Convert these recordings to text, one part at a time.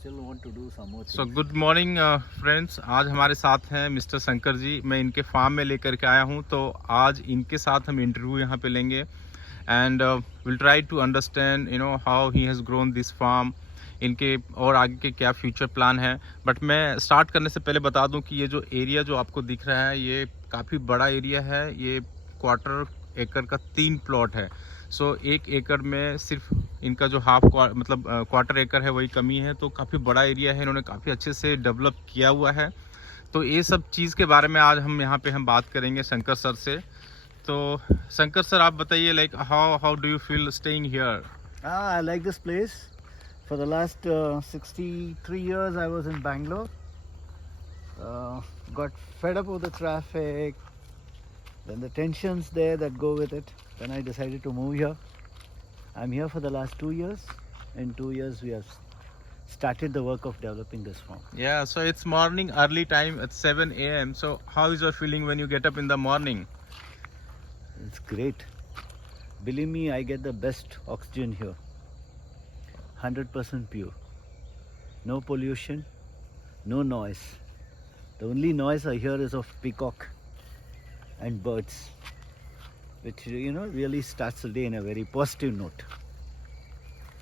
still want to do some more things. So good morning friends. आज हमारे साथ हैं मिस्टर शंकर जी. मैं इनके फार्म में लेकर के आया हूं, तो आज इनके साथ हम इंटरव्यू यहां पे लेंगे and will try to understand how he has grown this farm, इनके और आगे के क्या फ्यूचर प्लान है. बट मैं स्टार्ट करने से पहले बता दूं कि ये जो एरिया जो आपको दिख रहा है ये काफ़ी बड़ा एरिया है. ये 1/4 एकड़ का 3 प्लॉट है. सो 1 एकड़ में सिर्फ इनका जो मतलब 1/4 एकड़ है वही कमी है, तो काफ़ी बड़ा एरिया है. इन्होंने काफ़ी अच्छे से डेवलप किया हुआ है. तो ये सब चीज़ के बारे में आज हम यहाँ पे बात करेंगे शंकर सर से. तो शंकर सर आप बताइए, like how do you feel staying here? I like this place. For the last 63 years I was in Bangalore. Got fed up with the traffic, then the tensions there that go with it. Then I decided to move here. I'm here for the last 2 years. In 2 years we have started the work of developing this farm. Yeah, so it's morning, early time at 7 a.m. So how is your feeling when you get up in the morning? It's great. Believe me, I get the best oxygen here. 100% pure. No pollution, no noise. The only noise I hear is of peacock and birds, which really starts the day in a very positive note.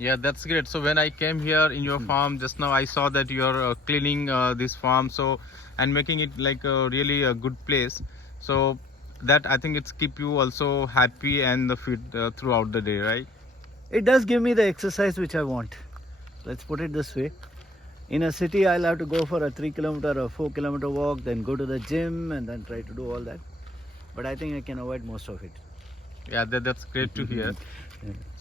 Yeah, that's great. So when I came here in your farm just now, I saw that you're cleaning this farm, so and making it like really a good place. So that I think it's keep you also happy and fit throughout the day, right? It does give me the exercise which I want. Let's put it this way. In a city, I'll have to go for a 3-kilometer or 4-kilometer walk, then go to the gym and then try to do all that. But I think I can avoid most of it. Yeah, that's great to hear.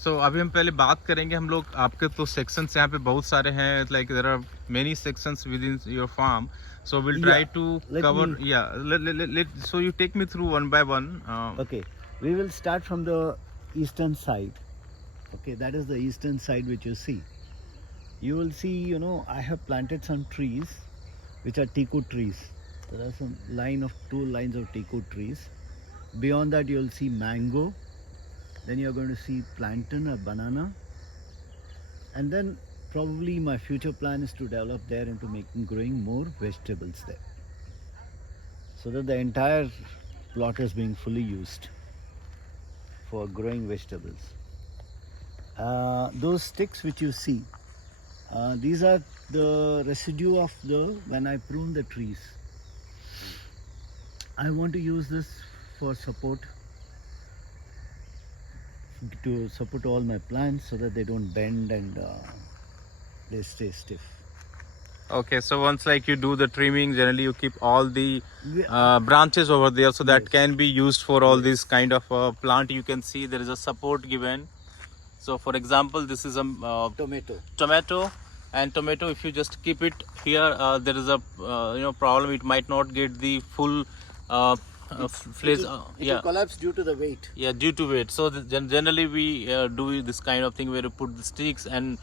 So अभी हम पहले बात करेंगे हम लोग. आपके तो sections यहाँ पे बहुत सारे हैं, like there are many sections within your farm. So we'll try to cover. So you take me through one by one. Okay, we will start from the eastern side. Okay, that is the eastern side which you see. You will see, I have planted some trees which are teakwood trees. There are some 2 lines of teakwood trees. Beyond that you will see mango. Then you are going to see plantain or banana. And then probably my future plan is to develop there into growing more vegetables there. So that the entire plot is being fully used for growing vegetables. Those sticks which you see, these are the residue of when I prune the trees. I want to use this for support, to support all my plants so that they don't bend and they stay stiff. Okay, so once like you do the trimming, generally you keep all the branches over there, so that can be used for all this kind of plant. You can see there is a support given. So for example, this is a tomato, and tomato, if you just keep it here, there is a problem. It might not get the full flesh. It will collapse due to the weight. Yeah, due to weight. So generally we do this kind of thing where you put the sticks and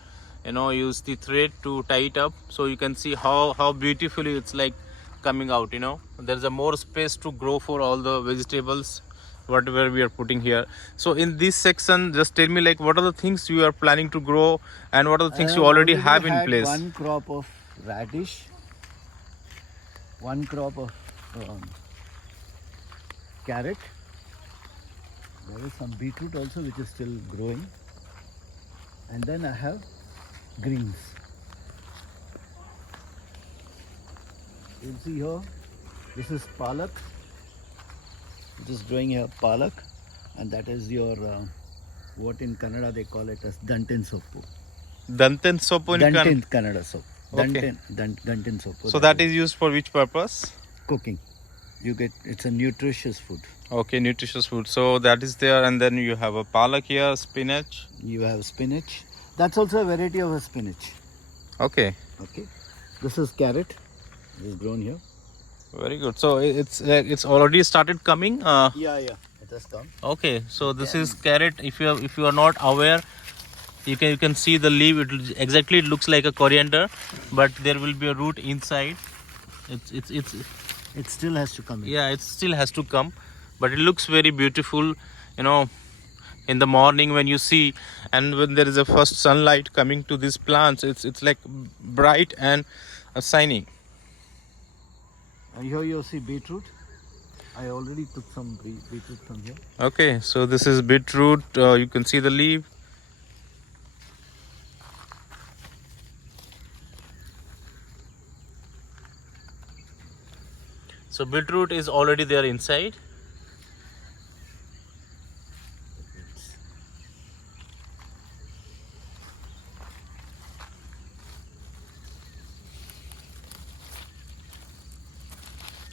use the thread to tie it up. So you can see how beautifully it's like coming out. There's a more space to grow for all the vegetables whatever we are putting here. So in this section, just tell me, like, what are the things you are planning to grow and what are the things you already have in place? One crop of radish, one crop of carrot. There is some beetroot also which is still growing. And then I have greens. You'll see here, this is palak. It is growing here, palak, and that is your what in Kannada they call it as dantin soppu. Dantin soppu in Kannada soap. Okay. Dantin soppu. So that is used for which purpose? Cooking. It's a nutritious food. Okay, nutritious food. So that is there, and then you have a palak here, spinach. You have spinach. That's also a variety of a spinach. Okay. Okay. This is carrot. It is grown here. Very good. So it's already started coming. Yeah, it has come. Okay. So this is carrot. If you are not aware, you can see the leaf. It looks like a coriander, but there will be a root inside. It still has to come in. Yeah, it still has to come, but it looks very beautiful. in the morning when you see, and when there is a first sunlight coming to these plants, it's like bright and shining. And here you see beetroot. I already took some beetroot from here. Okay, so this is beetroot. You can see the leaf. So beetroot is already there inside.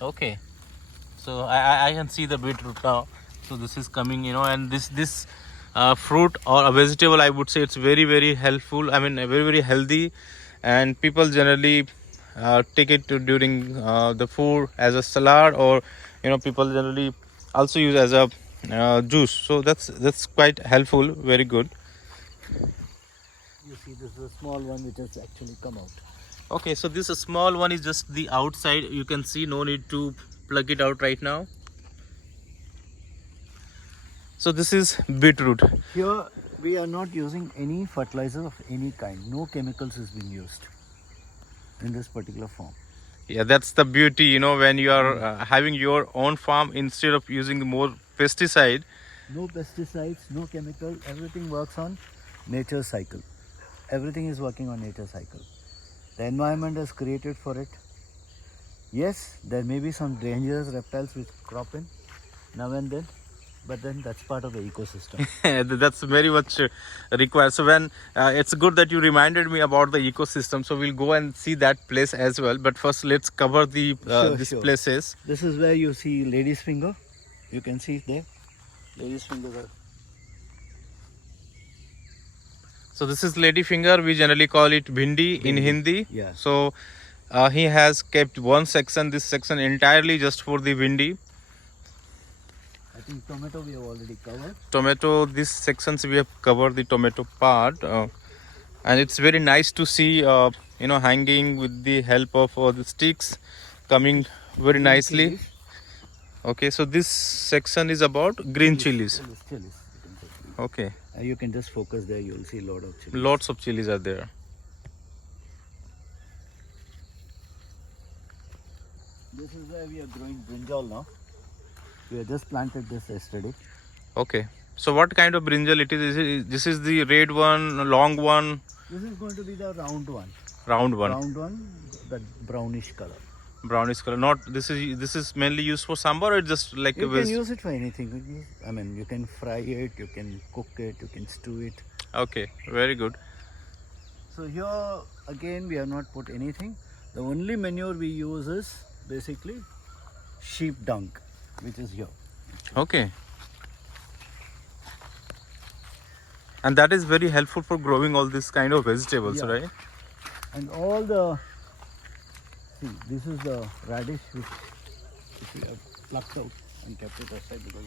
Okay, so I can see the beetroot now. So this is coming, and this fruit or a vegetable, I would say it's very helpful. I mean, very healthy, and people generally take it during the food as a salad, or people generally also use as a juice. So that's quite helpful. Very good. You see, this is a small one which has actually come out. Okay, so this small one is just the outside. You can see, no need to plug it out right now. So this is beetroot. Here we are not using any fertilizer of any kind. No chemicals is being used in this particular farm. Yeah, that's the beauty, when you are having your own farm, instead of using more pesticide. No pesticides, no chemical. Everything works on nature cycle. Everything is working on nature cycle. The environment is created for it. Yes, there may be some dangerous reptiles which crop in now and then, but then that's part of the ecosystem. That's very much required. So when it's good that you reminded me about the ecosystem, so we'll go and see that place as well. But first, let's cover the these places. This is where you see lady's finger. You can see it there. Lady's fingers are. So this is lady finger. We generally call it bhindi in Hindi. Yeah. So he has kept one section, this section entirely just for the bhindi. I think tomato we have already covered. Tomato, these sections we have covered the tomato part, and it's very nice to see, hanging with the help of the sticks, coming very nicely. Chilies. Okay, so this section is about green chilies. Chilies. Okay, You can just focus there. You will see a lot of chilies. lots of chilies are there. This is where we are growing brinjal now. We have just planted this yesterday. Okay, so what kind of brinjal it is? This is the red one, long one? This is going to be the round one. Round one. Round one, that brownish color. Brownish color. Not this is mainly used for sambar, or just like You a can use it for anything. I mean, you can fry it, you can cook it, you can stew it. Okay, very good. So here again we have not put anything. The only manure we use is basically sheep dung, which is here. Okay. And that is very helpful for growing all this kind of vegetables, Yeah. right? And all the, see, this is the radish which we have plucked out and kept it aside because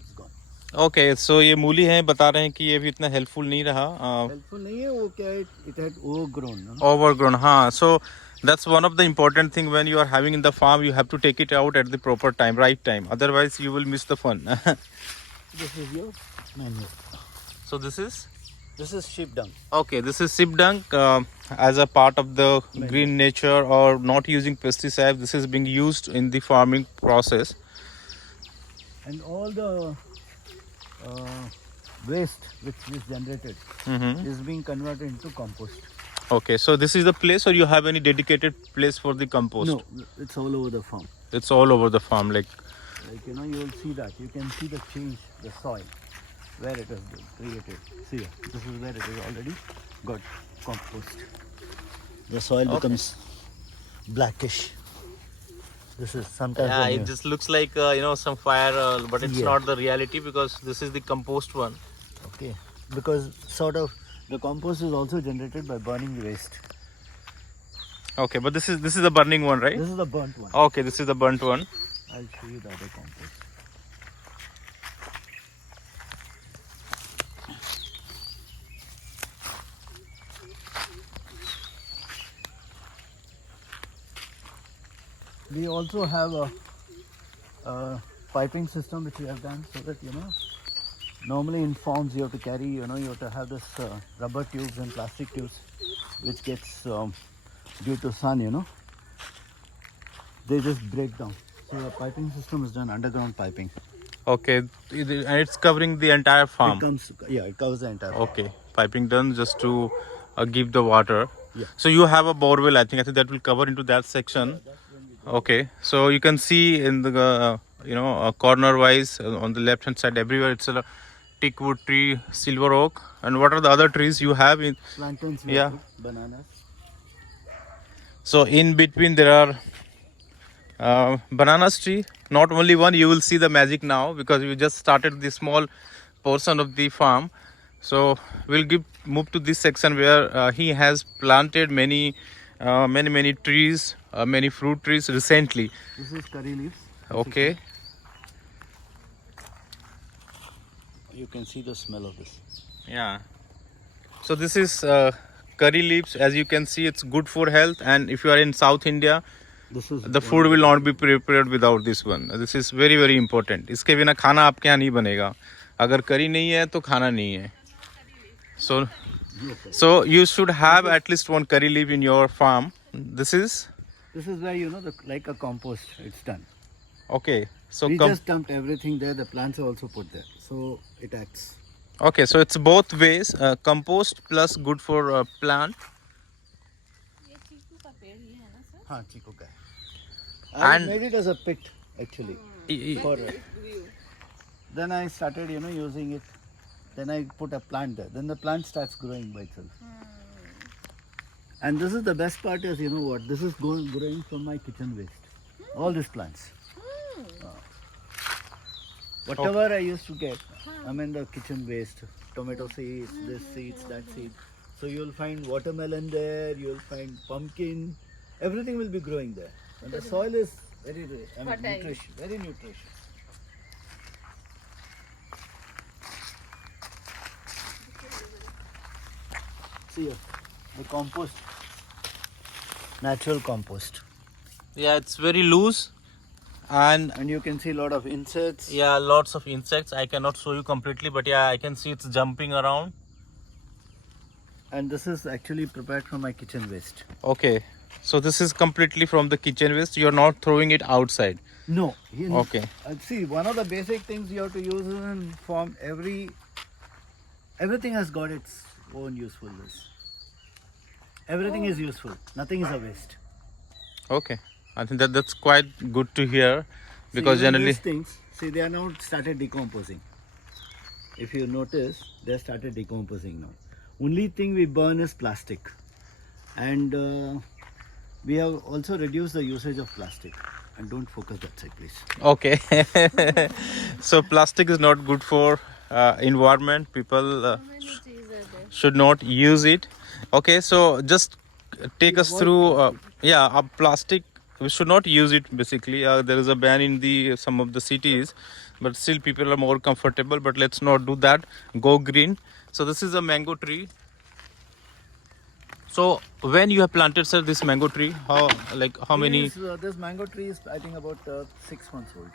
it's gone. Okay, so ये मूली है, बता रहे हैं कि ये भी इतना helpful नहीं रहा. Helpful नहीं है वो क्या है, it had overgrown. No? Overgrown, हाँ. So that's one of the important thing when you are having in the farm. You have to take it out at the proper time, right time. Otherwise, you will miss the fun. This is your manure. So this is? This is sheep dung. Okay, this is sheep dung as a part of the green nature, or not using pesticide. This is being used in the farming process. And all the waste which is generated is being converted into compost. Okay, so this is the place, or you have any dedicated place for the compost? No, it's all over the farm. It's all over the farm, like You will see that. You can see the change, the soil, where it has been created. See here, this is where it is already got compost. The soil becomes blackish. This is sometimes. yeah, it just looks like some fire, but it's Yeah. not the reality, because this is the compost one. Okay, because sort of the compost is also generated by burning waste. Okay, but this is the burning one, right? This is the burnt one. Okay, this is the burnt one. I'll show you the other compost. We also have a piping system which we have done so that Normally in farms you have to carry, you have to have this rubber tubes and plastic tubes, which gets due to sun, they just break down. So the piping system is done underground piping. Okay, and it's covering the entire farm. It covers the entire farm. Okay, piping done just to give the water. Yeah. So you have a borewell. I think that will cover into that section. Okay, so you can see in the corner wise on the left hand side everywhere it's a teak wood tree, silver oak, and what are the other trees you have in? Plantains, Yeah. bananas. So in between there are bananas tree. Not only one, you will see the magic now because we just started the small portion of the farm. So we'll move to this section where he has planted many trees, many fruit trees recently. This is curry leaves. Okay. You can see the smell of this. Yeah. So this is curry leaves. As you can see, it's good for health. And if you are in South India, the food will not be prepared without this one. This is very very important. इसके बिना खाना आपके यहाँ नहीं बनेगा. अगर करी नहीं है तो खाना नहीं है. So you should have at least one curry leaf in your farm. This is where like a compost. It's done. Okay. So we just dumped everything there. The plants are also put there, so it acts. Okay, so it's both ways. Compost plus good for plant. हाँ, चीकू का है. I And made it as a pit actually. Then I started, using it. Then I put a plant there. Then the plant starts growing by itself. And this is the best part is, what? This is growing from my kitchen waste. All these plants. Whatever I used to get, the kitchen waste. Tomato seeds, this seeds, that seed. So you'll find watermelon there, you'll find pumpkin. Everything will be growing there. And the soil is very nutritious. Very nutritious. See here, the compost. Natural compost. Yeah, it's very loose. And you can see a lot of insects. Yeah, lots of insects. I cannot show you completely, but yeah, I can see it's jumping around. And this is actually prepared from my kitchen waste. Okay, so this is completely from the kitchen waste. You're not throwing it outside. No. Okay. See, one of the basic things you have to use in farm, everything has got its own usefulness. Everything is useful. Nothing is a waste. Okay, I think that's quite good to hear, because generally these things, they are now started decomposing. If you notice, they have started decomposing now. Only thing we burn is plastic, and we have also reduced the usage of plastic. And don't focus that side, please. Okay. So plastic is not good for environment. People should not use it. Okay, so just take us through. Plastic, we should not use it basically. There is a ban in some of the cities, but still people are more comfortable. But let's not do that. Go green. So this is a mango tree. So when you have planted, sir, this mango tree, how many? This mango tree is, I think, about 6 months old.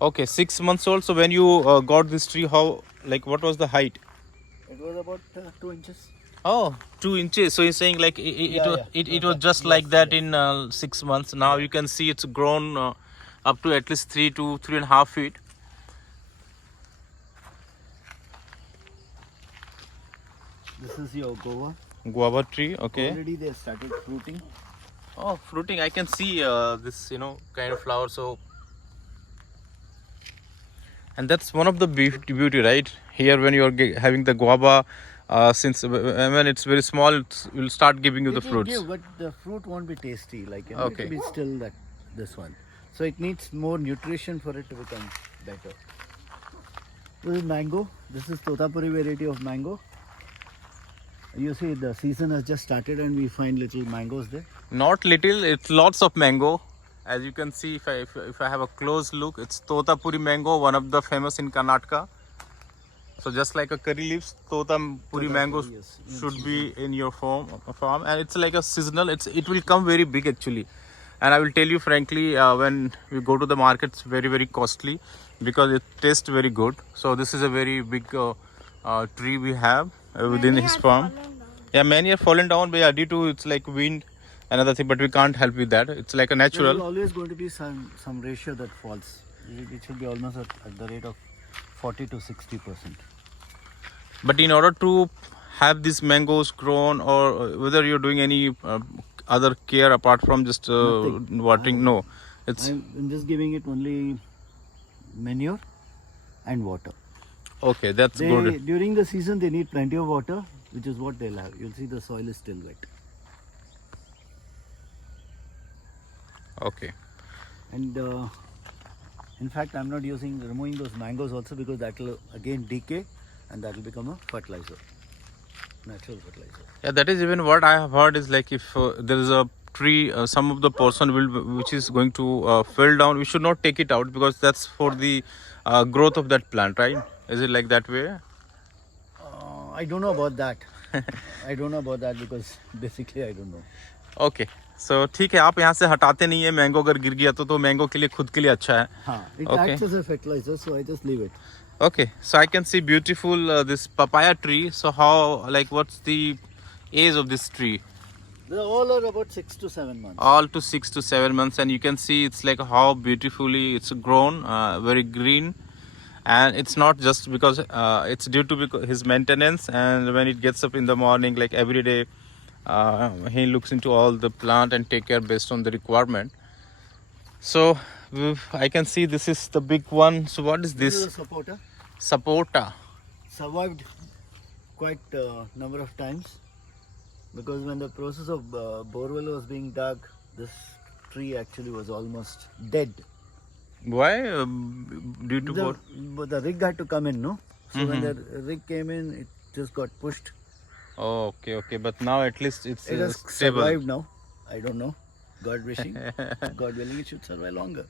Okay, 6 months old. So when you got this tree, what was the height? It was about 2 inches. Oh, 2 inches. So you're saying it was just like that in 6 months. Now you can see it's grown up to at least 3 to 3.5 feet. This is your Guava tree. Okay. Already they started fruiting. Oh, fruiting. I can see this kind of flower. So, and that's one of the beauty, right? Here when you are having the guava, since when it's very small, it will start giving you the fruits. But the fruit won't be tasty. Okay. It will be still this one. So it needs more nutrition for it to become better. This is mango. This is Totapuri variety of mango. You see, the season has just started and we find little mangoes there. Not little, it's lots of mango. As you can see, if I have a close look, it's Totapuri mango, one of the famous in Karnataka. So just like a curry leaves, Totapuri mango should be in your farm, and it's like a seasonal. It will come very big actually, And I will tell you frankly, when we go to the market, it's very, very costly because it tastes very good. So this is a very big tree we have within his farm. Yeah, many are fallen down, but yeah, due to it's like wind, another thing, but we can't help with that. It's like a There natural. is always going to be some ratio that falls. It should be almost at the rate of 40 to 60%. But in order to have these mangoes grown, or whether you're doing any other care apart from just Nothing. watering, no, it's I'm just giving it only manure and water. okay. That's good. During the season, they need plenty of water, which is what they'll have. You'll see the soil is still wet. Okay. And in fact, I'm not removing those mangoes also, because that will again decay and that will become a fertilizer, natural fertilizer. Yeah, that is even what I have heard is like if there is a tree, some of the portion which is going to fall down, we should not take it out because that's for the growth of that plant, right? Is it like that way? I don't know about that. I don't know about that because basically I don't know. Okay so ठीक है, आप यहाँ से हटाते नहीं है mango, अगर गिर गया तो मैंगो के लिए खुद के लिए अच्छा है. हाँ, it Okay. acts as a fertilizer, so I just leave it. Okay, so I can see beautiful this papaya tree. So how, like, what's the age of this tree? They all are about 6 to 7 months. All to 6 to 7 months, and you can see it's like how beautifully it's grown, very green. And it's not just because it's due to his maintenance, and when it gets up in the morning, like every day, he looks into all the plant and take care based on the requirement. So I can see this is the big one. So what is This is this? a sapota. Sapota. Survived quite a number of times, because when the process of borewell was being dug, this tree actually was almost dead. Why? Due to what? But the rig had to come in, no? So when the rig came in, it just got pushed. Oh, okay. But now at least it's It has stable. survived now. I don't know. God wishing. God willing, it should survive longer.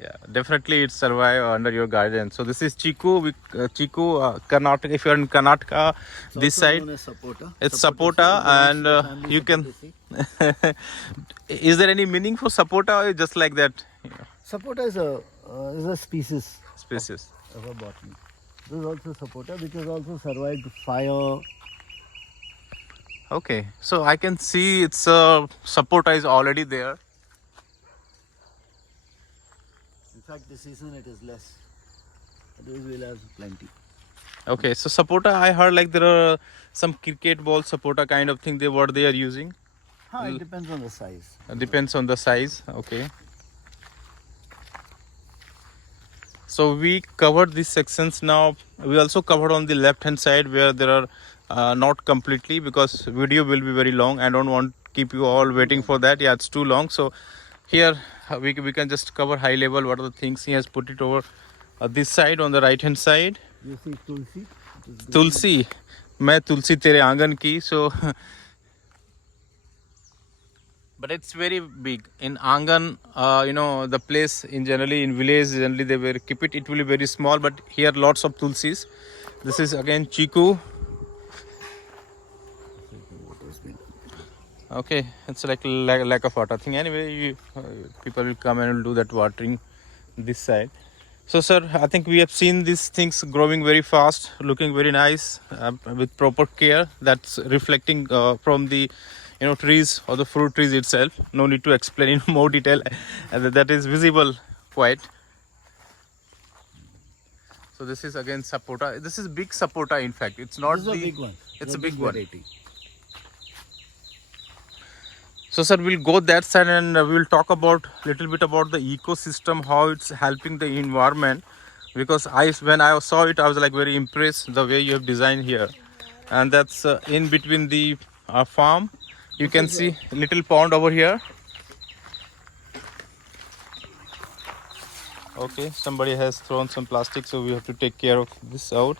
Yeah, definitely it survive under your guidance. So this is Chiku. Karnataka. If you're in Karnataka, It's this also side known as sapota. it's Sapota, sapota, so and the family you can. Sapota. Is there any meaning for sapota, or just like that? Sapota is a species Species. of a botany. This is also sapota, which has also survived fire. Okay, so I can see it's sapota is already there. In fact, this season it is less. Otherwise, we'll have plenty. Okay, so sapota, I heard like there are some cricket ball sapota kind of thing. What they are using. It depends on the size. Depends on the size. Okay. So we covered these sections now. We also covered on the left hand side where there are not completely, because video will be very long. I don't want to keep you all waiting for that. Yeah, it's too long. So here we can just cover high level what are the things he has put it over this side on the right hand side. You see tulsi? Tulsi, मैं तुलसी तेरे आंगन की. So but it's very big in Angan. The place in generally in village generally they will keep it. It will be very small, but here lots of tulsis. This is again Chiku. Okay, it's like lack of water thing. Anyway, people will come and will do that watering this side. So sir, I think we have seen these things growing very fast, looking very nice with proper care. That's reflecting from the trees or the fruit trees itself. No need to explain in more detail. That is visible quite. So this is again sapota. This is big sapota. In fact, it's not This is a big one. It's a This big one. variety. So sir, we'll go that side and we'll talk about little bit about the ecosystem, how it's helping the environment. Because when I saw it, I was like very impressed the way you have designed here, and that's in between the farm. You can see a little pond over here. Okay, somebody has thrown some plastic, so we have to take care of this out.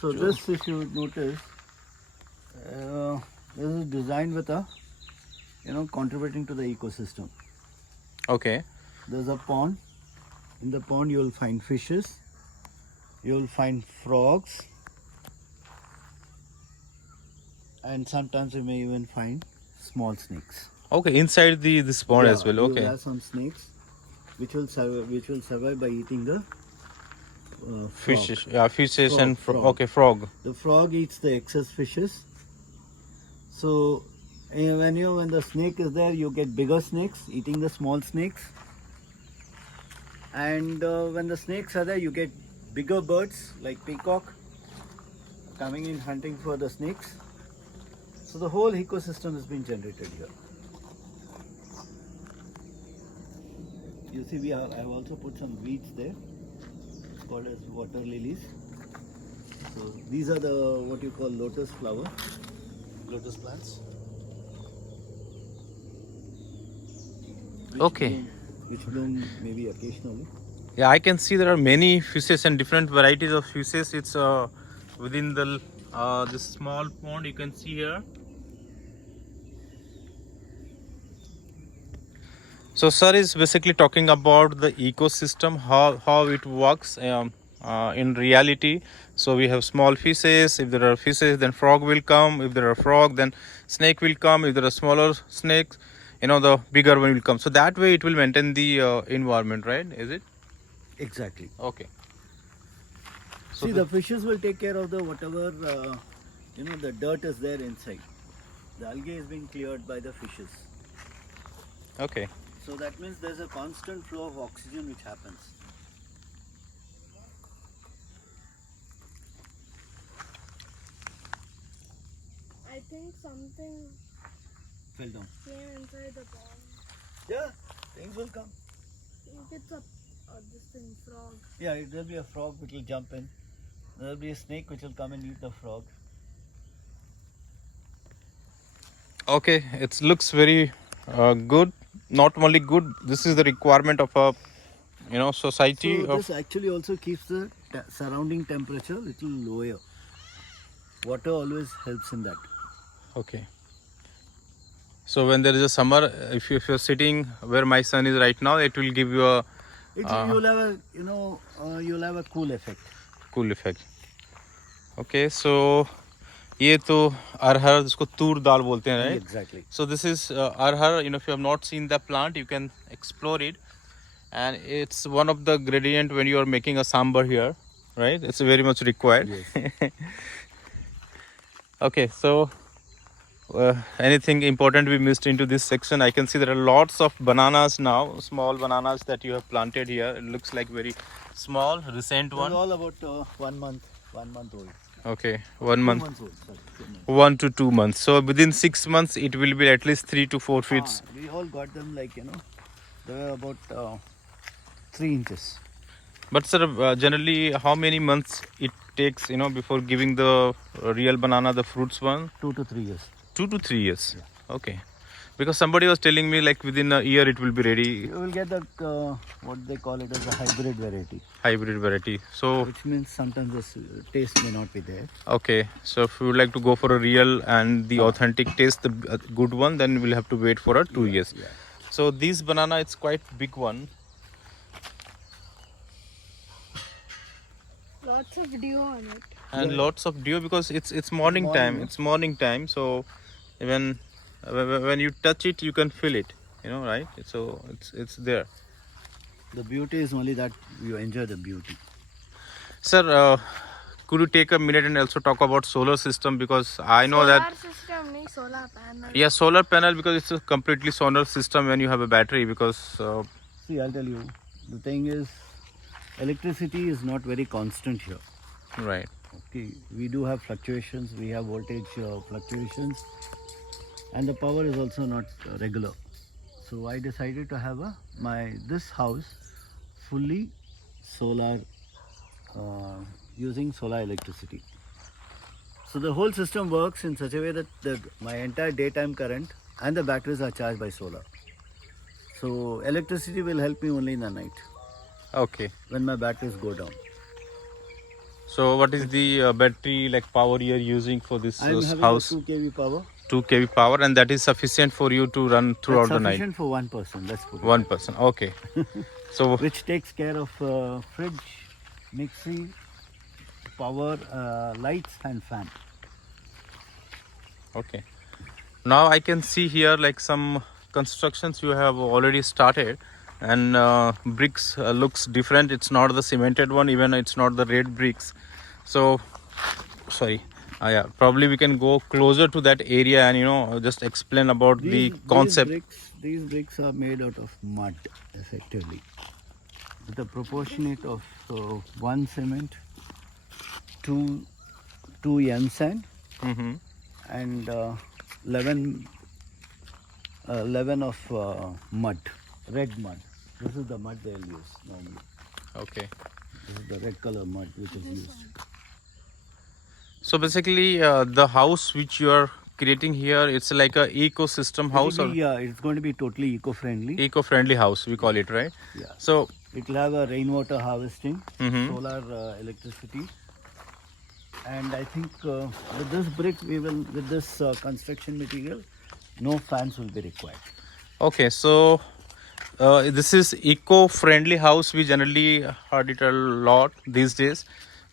So this, if you notice, this is designed with a, contributing to the ecosystem. Okay. There's a pond. In the pond, you will find fishes. You will find frogs. And sometimes you may even find small snakes. Okay, inside this pond as well. You will Okay. have some snakes which will survive by eating the frog. Fishes, yeah, fishes Frog, and frog. okay, frog. The frog eats the excess fishes. So when the snake is there, you get bigger snakes eating the small snakes. And when the snakes are there, you get bigger birds like peacock coming in hunting for the snakes. So the whole ecosystem has been generated here. You see, I have also put some weeds there. It's called as water lilies. So these are the what you call lotus flower, lotus plants. Okay. Which bloom maybe occasionally. Yeah, I can see there are many fishes and different varieties of fishes. It's within the this small pond you can see here. So sir is basically talking about the ecosystem, how it works in reality. So we have small fishes. If there are fishes, then frog will come. If there are frog, then snake will come. If there are smaller snakes, the bigger one will come. So that way it will maintain the environment, right? Is it? Exactly. Okay. So See, the fishes will take care of the whatever the dirt is there inside. The algae is being cleared by the fishes. Okay. So that means there's a constant flow of oxygen which happens. I think something Fell down. came inside the pond. Yeah, things will come. I think it's this thing, frog. Yeah, there'll be a frog which will jump in. There'll be a snake which will come and eat the frog. Okay, it looks very good. Not only good, this is the requirement of a society. So this actually also keeps the surrounding temperature a little lower. Water always helps in that. Okay. So when there is a summer, if you're sitting where my son is right now, it will give you a You'll have a you'll have a cool effect. cool effect. Okay, so ये तो अरहर जिसको तूर दाल बोलते हैं, right? Exactly. So this is arhar. If you have not seen the plant, you can explore it, and it's one of the ingredient when you are making a sambar here, right? It's very much required. Yes. Okay, so anything important we missed into this section? I can see there are lots of bananas now, small bananas that you have planted here. It looks like very small, recent They're one. all about 1 month old. Okay, 1 2 month. months old. Sorry, 2 months. 1 to 2 months. So within 6 months, it will be at least 3 to 4 feet. We all got them they were about 3 inches. But sir, generally, how many months it takes, before giving the real banana, the fruits one? 2 to 3 years. 2 to 3 years. Okay. Because somebody was telling me like within a year it will be ready. You will get the what they call it as a hybrid variety. Hybrid variety. So Which means sometimes the taste may not be there. okay. So if you would like to go for a real and the authentic taste, the good one, then we'll have to wait for 2 years. Yeah. So this banana, it's quite big one. Lots of dew on it. And lots of dew because it's morning time. yeah. It's morning time. So even when you touch it, you can feel it. Right? So it's there. The beauty is only that you enjoy the beauty. Sir, could you take a minute and also talk about solar system, because I know that Solar system, nahi solar panel. yeah, solar panel, because it's a completely solar system when you have a battery, because See, I'll tell you, the thing is, electricity is not very constant here. right. Okay, we do have fluctuations, we have voltage fluctuations, and the power is also not regular. So I decided to have this house fully solar, using solar electricity. So the whole system works in such a way that my entire daytime current and the batteries are charged by solar. So electricity will help me only in the night Okay. when my batteries go down. So what is the battery like power you're using for this I'm having house? a 2 kV power. 2 kV power, and that is sufficient for you to run throughout That's the night. sufficient for one person. Let's put it. One person. Okay. So Which takes care of fridge, mixie, power, lights and fan. okay. Now I can see here like some constructions you have already started, and bricks looks different. It's not the cemented one, even it's not the red bricks. So sorry. Yeah, probably we can go closer to that area and just explain about the concept. These bricks are made out of mud, effectively, with a proportionate of 1 cement, 2 yam sand, Mm-hmm. and 11 of mud, red mud. This is the mud they'll use normally. Okay. This is the red color mud which is used. So basically, the house which you are creating here, it's like a ecosystem house or Yeah, it's going to be totally eco-friendly. eco-friendly house, we call it, right? Yeah. So, It will have a rainwater harvesting, Mhm. solar electricity, and I think with this brick, with this construction material, no fans will be required. okay, so this is eco-friendly house. We generally heard it a lot these days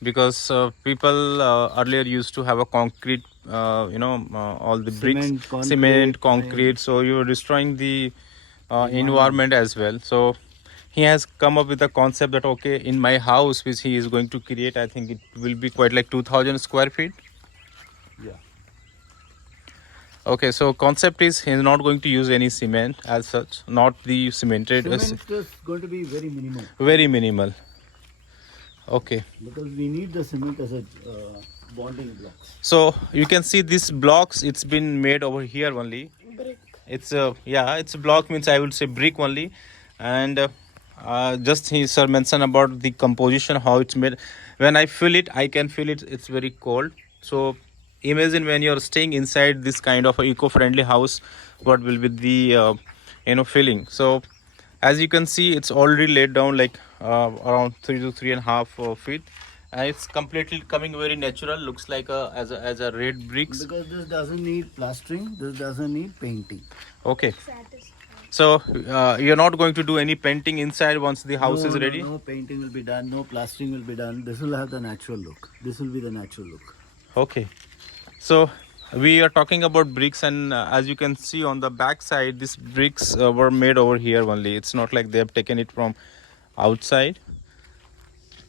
because people earlier used to have a concrete, all the bricks, Cement, concrete, cement, iron. concrete. So you're destroying the environment as well. So he has come up with a concept that okay, in my house which he is going to create, I think it will be quite like 2,000 square feet. Yeah. Okay, so concept is he's not going to use any cement as such, not the cemented, Cement is going to be very minimal very minimal. Okay, because we need the cement as a bonding block. so you can see these blocks. It's been made over here only. Brick. It's a it's a block means I would say brick only, and just he sir mentioned about the composition how it's made. When I feel it, I can feel it. It's very cold. So imagine when you're staying inside this kind of a eco-friendly house, what will be the feeling. So as you can see, it's already laid down like around 3 to 3.5 feet, and it's completely coming very natural. Looks like as a red bricks. Because this doesn't need plastering, this doesn't need painting. Okay. Satisfied. So you're not going to do any painting inside once the house is ready? No painting will be done, no plastering will be done. This will have the natural look. This will be the natural look. Okay. So we are talking about bricks, and as you can see on the back side, these bricks were made over here only. It's not like they have taken it from outside.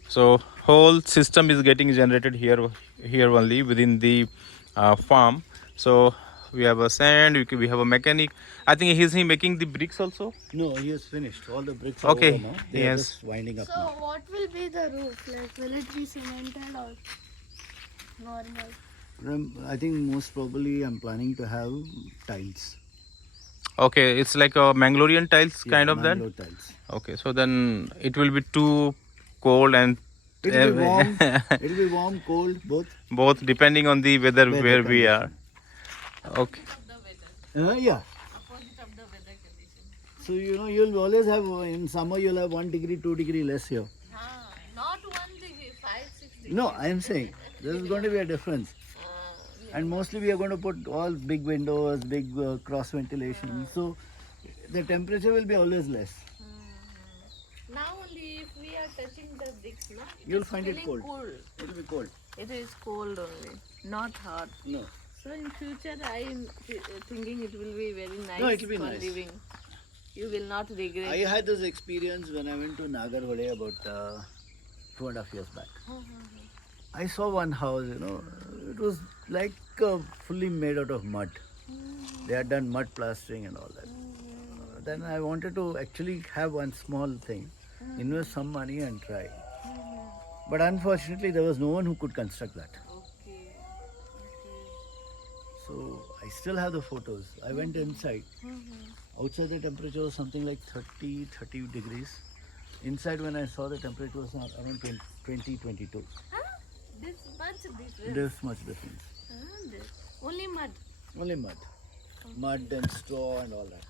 So whole system is getting generated here only within the farm. So we have a sand, we have a mechanic. I think is he making the bricks also? No, he has finished. All the bricks are Okay, over now. They are yes. just winding up So now. what will be the roof? Like will it be cemented or normal? I think most probably I'm planning to have tiles. Okay, it's like a Mangalorean tiles kind of that. Mangrove tiles. Okay, so then it will be too cold and It will be warm. It will be warm, cold, both. both depending on the weather Weather where we are. Okay. Yeah. So you'll always have in summer you'll have 1 degree, 2 degree less here. Not 1 degree, 5, 6 degree. No, I am saying there is going to be a difference. And mostly we are going to put all big windows, big cross ventilation. So the temperature will be always less. Now only if we are touching the bricks, no? You'll find it feeling cold. It will be cold. It is cold only, not hot. No. So in future, I am thinking it will be very nice No, it will be for nice. living. You will not regret. I had this experience when I went to Nagarhole about 2.5 years back. I saw one house, it was like fully made out of mud. They had done mud plastering and all that. Then I wanted to actually have one small thing, invest some money and try. But unfortunately, there was no one who could construct that. Okay. So I still have the photos. I went inside. Outside the temperature was something like 30 degrees. Inside when I saw the temperature was around 20, 22. This much different. This much difference. Only mud. Only mud. Mud and straw and all that.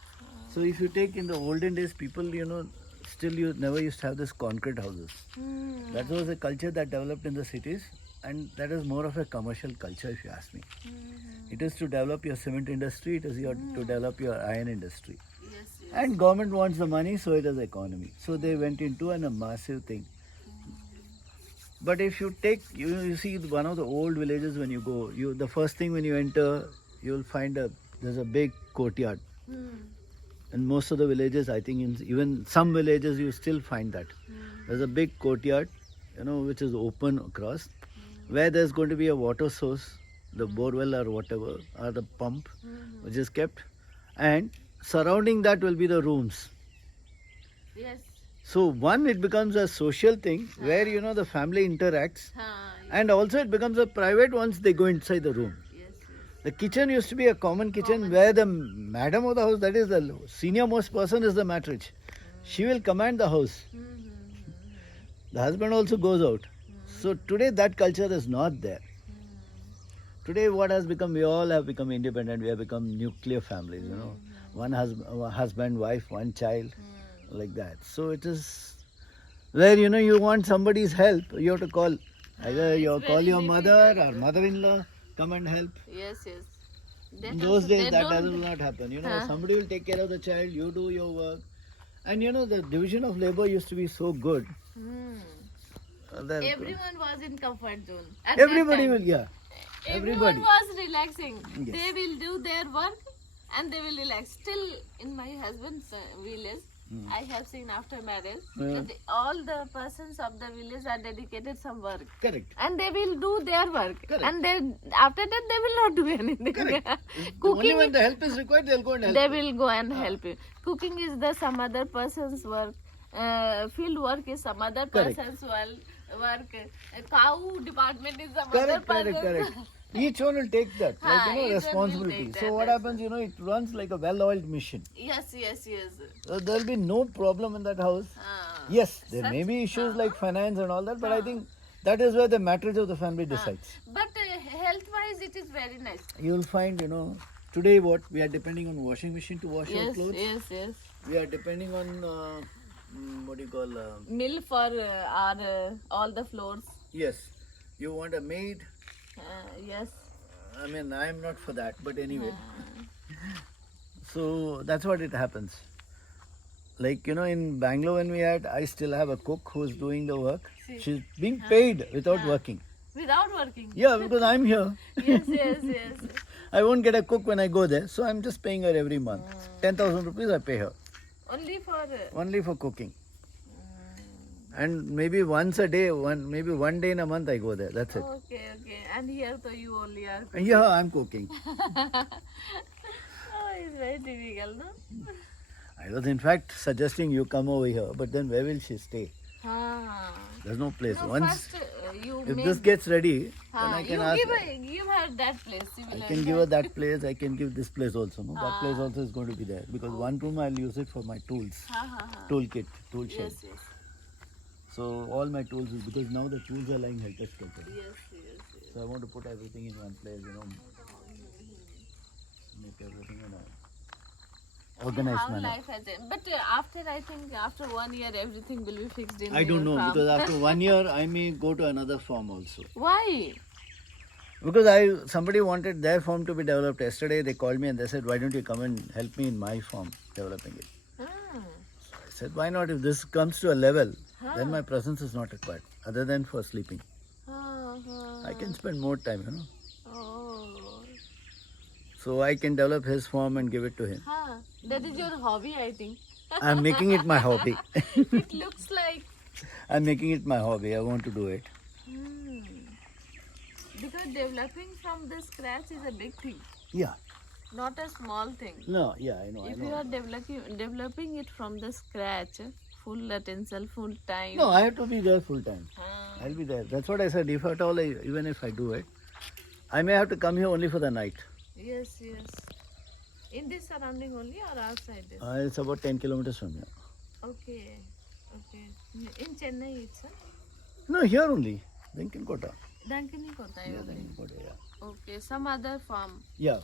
So if you take in the olden days, people, still you never used to have this concrete houses. That was a culture that developed in the cities, and that is more of a commercial culture if you ask me. It is to develop your cement industry, it is to develop your iron industry. Yes, yes. And government wants the money, so it is economy. So they went into a massive thing. But if you take, you see one of the old villages when you go, the first thing when you enter, you will find a there's a big courtyard. Hmm. In most of the villages, I think even some villages you still find that. There's a big courtyard, which is open across, where there's going to be a water source, the borewell or whatever, or the pump, which is kept, and surrounding that will be the rooms. Yes. So it becomes a social thing where the family interacts, and also it becomes a private once they go inside the room. Yes. The kitchen used to be a common kitchen where the madam of the house, that is the senior most person, is the matriarch. She will command the house. The husband also goes out. So today that culture is not there. Today what has become, we all have become independent, we have become nuclear families, one husband, wife, one child, like that. So it is where you want somebody's help, you have to call. Either you call your mother or mother-in-law, come and help. Yes. In those days that does not happen. Somebody will take care of the child, you do your work. And the division of labor used to be so good. Everyone was in comfort zone. At Everybody that will, time. Everyone everybody. was relaxing. Yes. They will do their work and they will relax. Still in my husband's village, I have seen after marriage that all the persons of the village are dedicated some work. Correct. And they will do their work. Correct. And then after that they will not do anything. Correct. Only Cooking, when the help is required, they'll go and help. they will go and help you. Cooking is the some other person's work. Field work is some other Correct. person's work. Cow department is some other person's Correct. Each one will take that, each one will responsibility. take So that what happens, it runs like a well-oiled machine. Yes. So there'll be no problem in that house. Yes, there may be issues like finance and all that, but I think that is where the marriage of the family decides. But health-wise, it is very nice. You will find, today what we are depending on washing machine to wash our clothes. Yes. We are depending on what do you call? Mill for our all the floors. Yes, you want a maid. Yes. I mean, I am not for that, but anyway. So that's what it happens. Like, in Bangalore when we had, I still have a cook who's doing the work. See. She's being paid without working. Without working. Yeah, because I'm here. Yes. I won't get a cook when I go there, so I'm just paying her every month. 10,000 rupees I pay her. Only for. Only for cooking. And maybe once a day, maybe one day in a month I go there. That's it. Okay. And here, so you only are. And yeah, I'm cooking. Oh, it's very difficult, no? I was in fact suggesting you come over here, but then where will she stay? There's no place. No, Once, first, you if make, this gets ready, then I can you ask. give her that place. I can give her that place. I can give this place also. No, that place also is going to be there because one room I'll use it for my tools, tool kit, tool shed. Yes. So all my tools, because now the tools are lying helter-skelter. Yes. So I want to put everything in one place. Make everything in a organized How manner. life has it. But I think after 1 year everything will be fixed in I don't your know farm. because after 1 year I may go to another farm also. Why? Because somebody wanted their farm to be developed. Yesterday they called me and they said, why don't you come and help me in my farm developing it? I said, why not? If this comes to a level, then my presence is not required other than for sleeping. I can spend more time, Oh. So I can develop his farm and give it to him. That is your hobby, I think. I'm making it my hobby. It looks like. I'm making it my hobby. I want to do it. Because developing from the scratch is a big thing, Yeah. not a small thing. No, yeah, I know. If you are developing it from the scratch, full attention, full time. No, I have to be there full time. I'll be there. That's what I said. If at all, even if I do it, I may have to come here only for the night. Yes. In this surrounding only or outside this? It's about 10 kilometers from here. Okay. In Chennai itself? No, here only. Dankinkota. Dankinikota. Yeah, Dankinkota, yeah. Okay, some other farm. Yeah.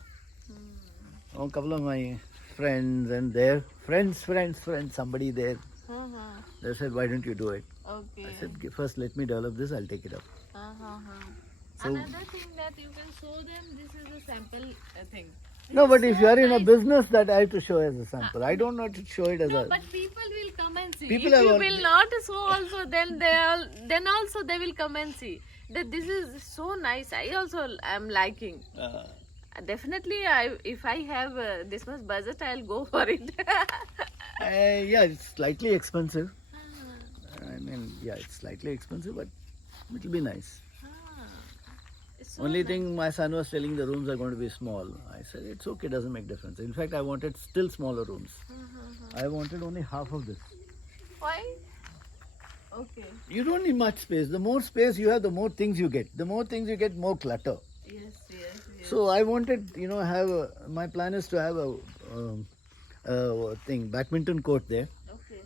A couple of my friends and their friends, somebody there. They said, why don't you do it? Okay. I said, first let me develop this, I'll take it up. So, another thing that you can show them, this is a sample thing. no, but if you are in a business, that I have to show as a sample. I don't want to show it as No, a... but people will come and see. People if have you al- will not show also, then also they will come and see that this is so nice. I also am liking. Definitely, if I have this much budget, I'll go for it. Yeah, it's slightly expensive. I mean, yeah, it's slightly expensive, but it'll be nice. It's so Only nice. thing, my son was telling the rooms are going to be small. I said, it's okay, doesn't make difference. In fact, I wanted still smaller rooms. I wanted only half of this. Why? Okay. You don't need much space. The more space you have, the more things you get. The more things you get, more clutter. Yes, yes, yes. So I wanted, my plan is to have a badminton court there. Okay,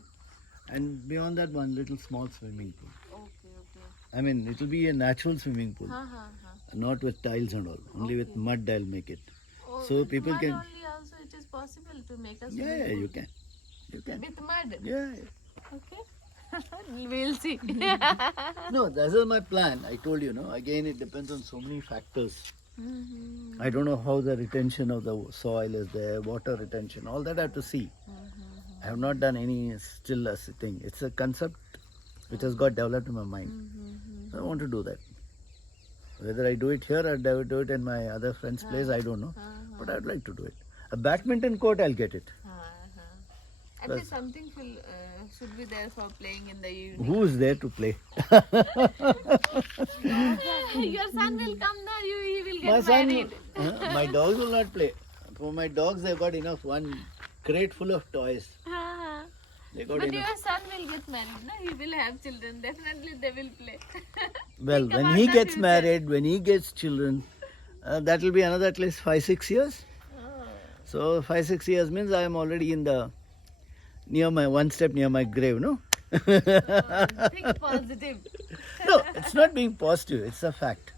And beyond that, one little small swimming pool. okay, okay. I mean, it will be a natural swimming pool. Not with tiles and all. Only with Okay. mud I'll make it. Oh, So with people mud can- only also it is possible to make a Yeah, swimming yeah, pool. you can. You can. With mud. Yeah. Okay. We'll see. No, this is my plan. I told you, no. Again, it depends on so many factors. I don't know how the retention of the soil is there, water retention, all that I have to see. I have not done any still a thing. It's a concept which has got developed in my mind. I want to do that. Whether I do it here or do it in my other friend's place, I don't know. But I'd like to do it. A badminton court, I'll get it. At least something should be there for playing in the evening. Who's there to play? Your son will come there, he will My get son, married. my dogs will not play. For my dogs, they've got enough. One crate full of toys. They got But enough. your son will get married, no? He will have children. Definitely they will play. Well, Think when about he the gets future. married, when he gets children, that will be another at least 5-6 years. So 5-6 years means I am already in the one step near my grave, no? Think positive. No, it's not being positive. It's a fact.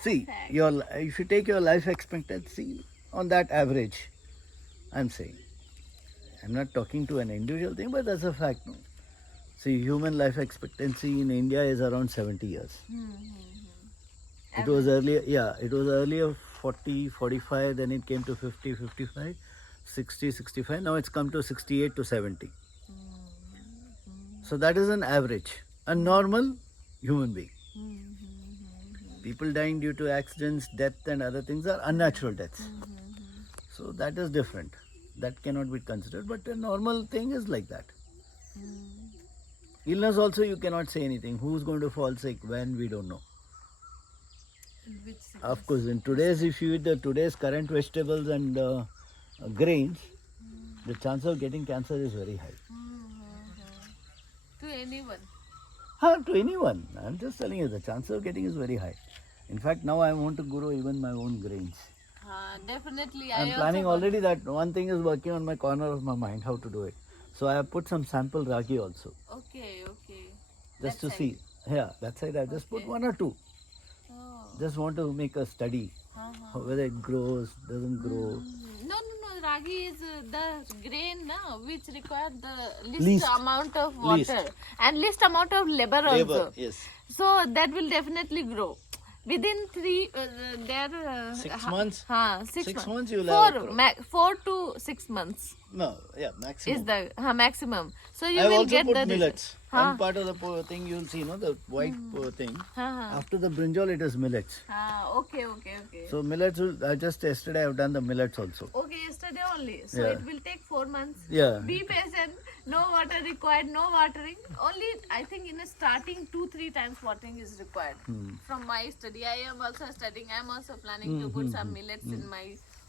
See, if you take your life expectancy on that average, I'm saying, I'm not talking to an individual thing, but that's a fact. No? See, human life expectancy in India is around 70 years. It was earlier 40, 45, then it came to 50, 55, 60, 65. Now it's come to 68 to 70. So that is an average, a normal human being. People dying due to accidents, death and other things are unnatural deaths. So that is different. That cannot be considered, but a normal thing is like that. Illness also you cannot say anything. Who's going to fall sick when, we don't know. Of course, in today's, if you eat today's current vegetables and grains, the chance of getting cancer is very high. To anyone. To anyone. I'm just telling you, the chance of getting is very high. In fact, now I want to grow even my own grains. Definitely. I'm planning already that one thing is working on my corner of my mind, how to do it. So I have put some sample ragi also, Okay, okay. just to That see. Yeah, that side I just put Okay. 1 or 2. Oh. Just want to make a study, whether it grows, doesn't grow. No. Ragi is the grain now which require the least, Least. amount of water Least. and least amount of labor also. Yes. So that will definitely grow. Within 6 months? 6 6 months. months you will have a crop. 4 to 6 months No, yeah, maximum. is the maximum. So you I have will also get put the millets. Huh. One part of the thing you will see, the white thing. Huh. After the brinjal, it is millets. Okay. So millets, just yesterday I have done the millets also. Okay, yesterday only. So Yeah. it will take 4 months. Yeah. Be patient. No water required. No watering. Only I think in a starting 2-3 times watering is required. From my study, I am also studying. I am also planning to put some millets in my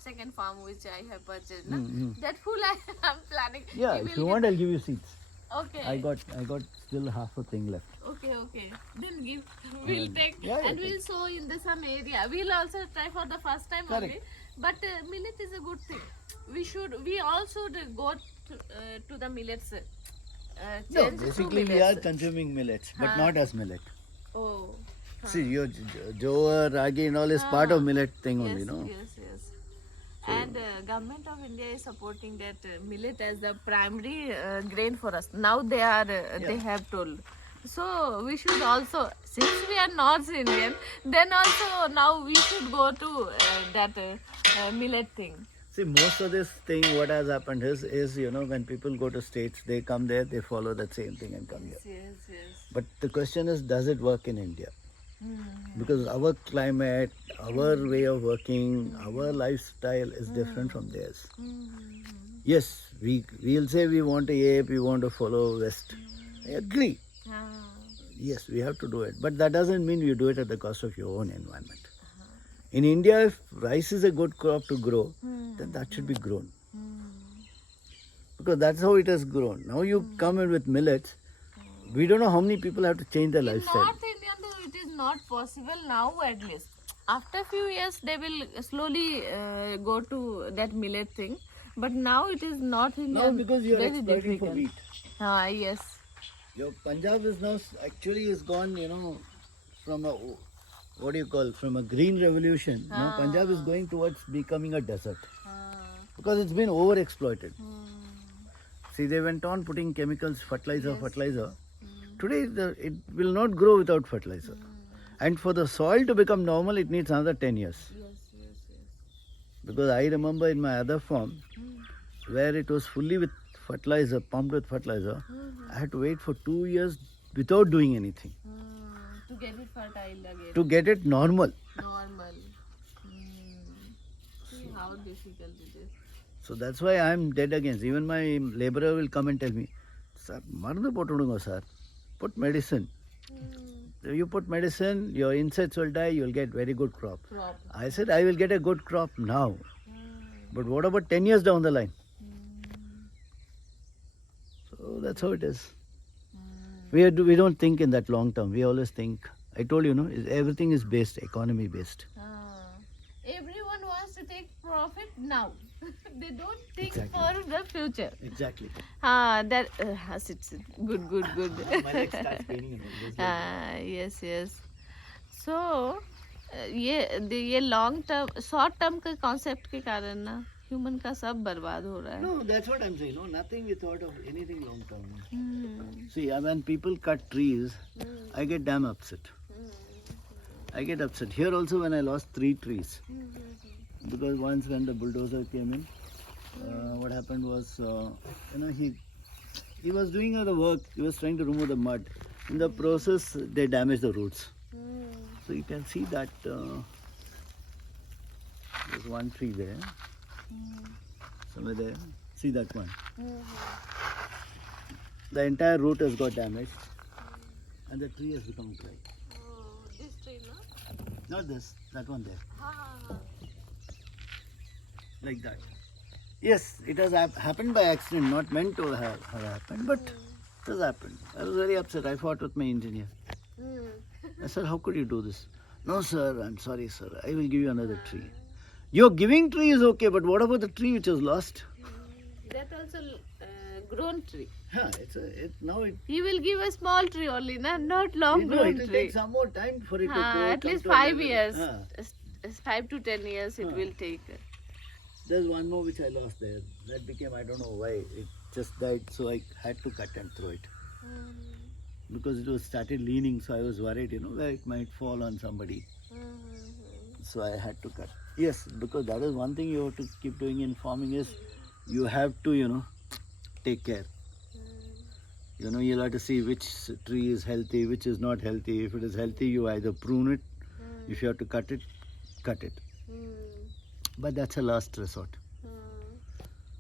second farm which I have purchased. Na? That full I am planning. Yeah, We if will you want, I'll give you seeds. Okay. I got still half a thing left. Okay. Then give. We'll take Yeah, and take. we'll sow in some area. We'll also try for the first time Correct. only. But millet is a good thing. We all should go to the millets. No, change to basically we are millets. consuming millets, but not as millet. Oh. See, your jowar, ragi and all is part of millet thing only, Yes, no? yes. And government of India is supporting that millet as the primary grain for us. Now they are they have told. So we should also, since we are North Indian, then also now we should go to that millet thing. See, most of this thing, what has happened is when people go to states, they come there, they follow that same thing and come here. Yes. But the question is, does it work in India? Because our climate, our way of working, our lifestyle is different from theirs. Yes, we'll say we want to ape, we want to follow West. I agree. Yes, we have to do it. But that doesn't mean you do it at the cost of your own environment. In India, if rice is a good crop to grow, then that should be grown. Because that's how it has grown. Now you come in with millets, we don't know how many people have to change their In lifestyle. North India, though, it is not possible now at least. After a few years, they will slowly go to that millet thing. But now it is North India. Now because you are very exploiting for difficult. wheat. Yes. Your Punjab is now actually is gone, from a, from a green revolution. Now Punjab is going towards becoming a desert. Because it's been overexploited. See, they went on putting chemicals, fertilizer. Today, it will not grow without fertilizer. And for the soil to become normal, it needs another 10 years. Because I remember in my other farm, where it was fully with fertilizer, pumped with fertilizer, I had to wait for 2 years without doing anything. To get it fertile again. To get it normal. Normal. See how difficult it is. So that's why I am dead against. Even my laborer will come and tell me, sir, mardu potudungo sir, put medicine. If you put medicine, your insects will die, you will get very good crop. I said, I will get a good crop now. But what about 10 years down the line? So that's how it is. We don't think in that long term. We always think, I told you, everything is based, economy based. Everyone wants to take profit now. They don't think Exactly. for the future. Exactly. Sit. Good. My leg starts paining. Yes. So, ये long term, short term के concept के कारण ना human का सब बर्बाद हो रहा है. No, that's what I'm saying. No, nothing we thought of anything long term. See, when people cut trees, I get damn upset. I get upset. Here also when I lost 3 trees. Because once when the bulldozer came in, what happened was, he was doing other work. He was trying to remove the mud. In the process, they damaged the roots. So you can see that there's one tree there. Somewhere there. See that one. The entire root has got damaged. And the tree has become dry. This tree, no? Not this, that one there. Like that. Yes, it has happened by accident, not meant to have happened, but it has happened. I was very upset. I fought with my engineer. I said, how could you do this? No, sir, I'm sorry, sir. I will give you another tree. Your giving tree is okay, but what about the tree which was lost? That also grown tree. Yeah, now it. He will give a small tree only, not long It grown will tree. take some more time for it to grow. At least 5 years. 5 to 10 years it will take. There's one more which I lost there. That became, I don't know why, it just died, so I had to cut and throw it. Because it was started leaning, so I was worried, where it might fall on somebody. So I had to cut. Yes, because that is one thing you have to keep doing in farming is you have to, take care. You'll have to see which tree is healthy, which is not healthy. If it is healthy, you either prune it. If you have to cut it, cut it. But that's a last resort.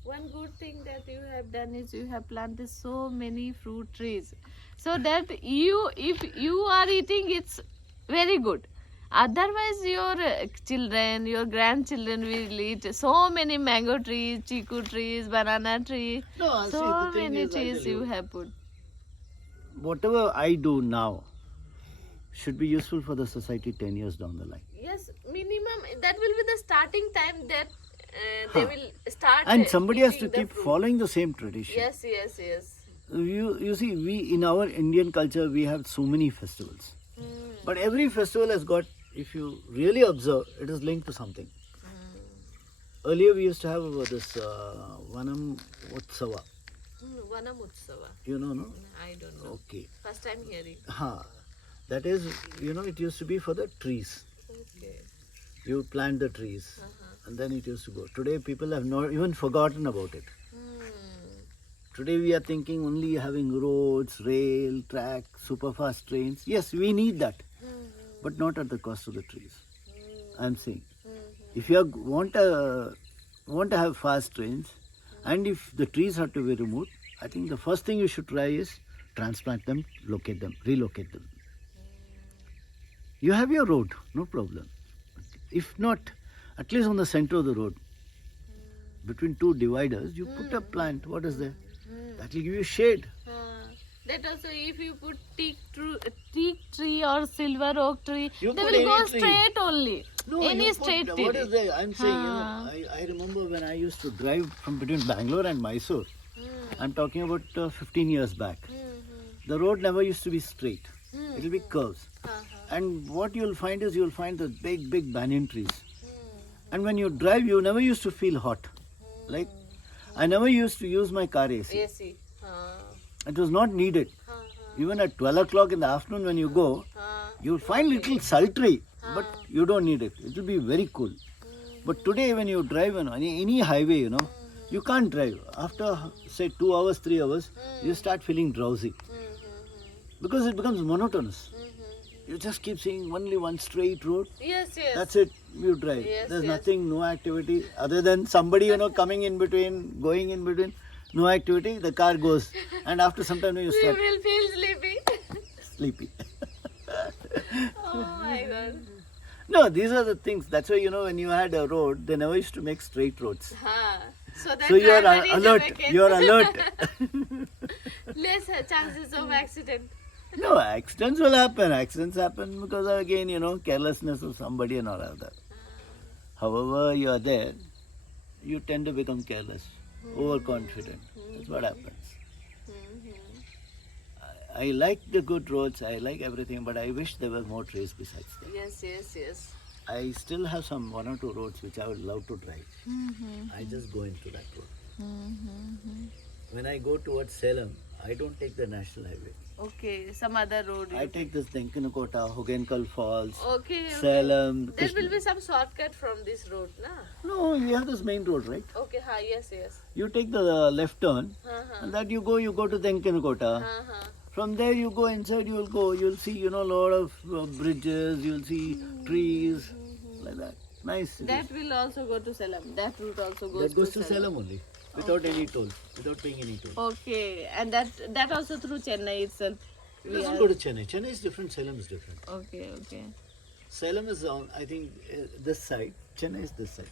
One good thing that you have done is you have planted so many fruit trees. So that if you are eating, it's very good. Otherwise, your children, your grandchildren will eat so many mango trees, chiku trees, banana trees. No, So see, the thing many is, I'll trees tell you have put. Whatever I do now should be useful for the society 10 years down the line. Yes, minimum. That will be the starting time that they will start. And somebody has to eating the keep fruit. following the same tradition. Yes. You see, we in our Indian culture, we have so many festivals. But every festival has got, if you really observe, it is linked to something. Earlier we used to have this Vanam Utsava. Vanam Utsava. You know, no? I don't know. Okay. First time hearing. That is, it used to be for the trees. Okay. You plant the trees and then it used to go. Today people have not even forgotten about it. Today we are thinking only having roads, rail, track, super fast trains. Yes, we need that. but not at the cost of the trees. I'm saying, if you want to have fast trains, and if the trees have to be removed, I think the first thing you should try is transplant them, locate them, relocate them. You have your road, no problem. If not, at least on the center of the road, between two dividers, you put a plant. What is there? That will give you shade. That also, if you put teak tree or silver oak tree, You they put will go any tree. straight only. No, Any you put- straight tree. What is there? I'm saying, I remember when I used to drive from between Bangalore and Mysore. I'm talking about 15 years back. The road never used to be straight. It will be curves. And what you'll find is you'll find the big banyan trees. And when you drive, you never used to feel hot. Like, I never used to use my car AC. Yes, see. It was not needed. Even at 12 o'clock in the afternoon when you go, you'll find little sultry, but you don't need it. It will be very cool. But today when you drive on any highway, you can't drive. After say 2 hours, 3 hours, you start feeling drowsy. Because it becomes monotonous. You just keep seeing only one straight road. Yes, yes. That's it. You drive. Yes, There's yes. nothing, no activity other than somebody, coming in between, going in between. No activity. The car goes, and after some time you We start will feel sleepy. sleepy. Oh my god. No, these are the things. That's why when you had a road, they never used to make straight roads. So that So you are driver is a alert. mechanic. You are alert. Less chances of accident. No, accidents will happen. Accidents happen because of, again, carelessness of somebody and all of that. However, you are there, you tend to become careless, overconfident. That's what happens. I like the good roads, I like everything, but I wish there were more trees besides that. Yes, yes, yes. I still have some 1 or 2 roads which I would love to drive. I just go into that road. When I go towards Salem, I don't take the national highway. Okay, some other road. I take this Denkanakota, Hogenkal Falls, Okay. Salem. There Krishna- will be some shortcut from this road, na? No, you have this main road, right? Okay, yes, yes. You take the left turn, and that you go to Denkanakota. From there you go inside, you'll see, lot of bridges, you'll see trees, like that. Nice. it That is. will also go to Salem. That route also goes That goes to Salem only, without any toll, without paying any toll. Okay, and that also through Chennai itself. It doesn't go to Chennai. Chennai is different, Salem is different. Okay, okay. Salem is on, I think, this side. Chennai is this side.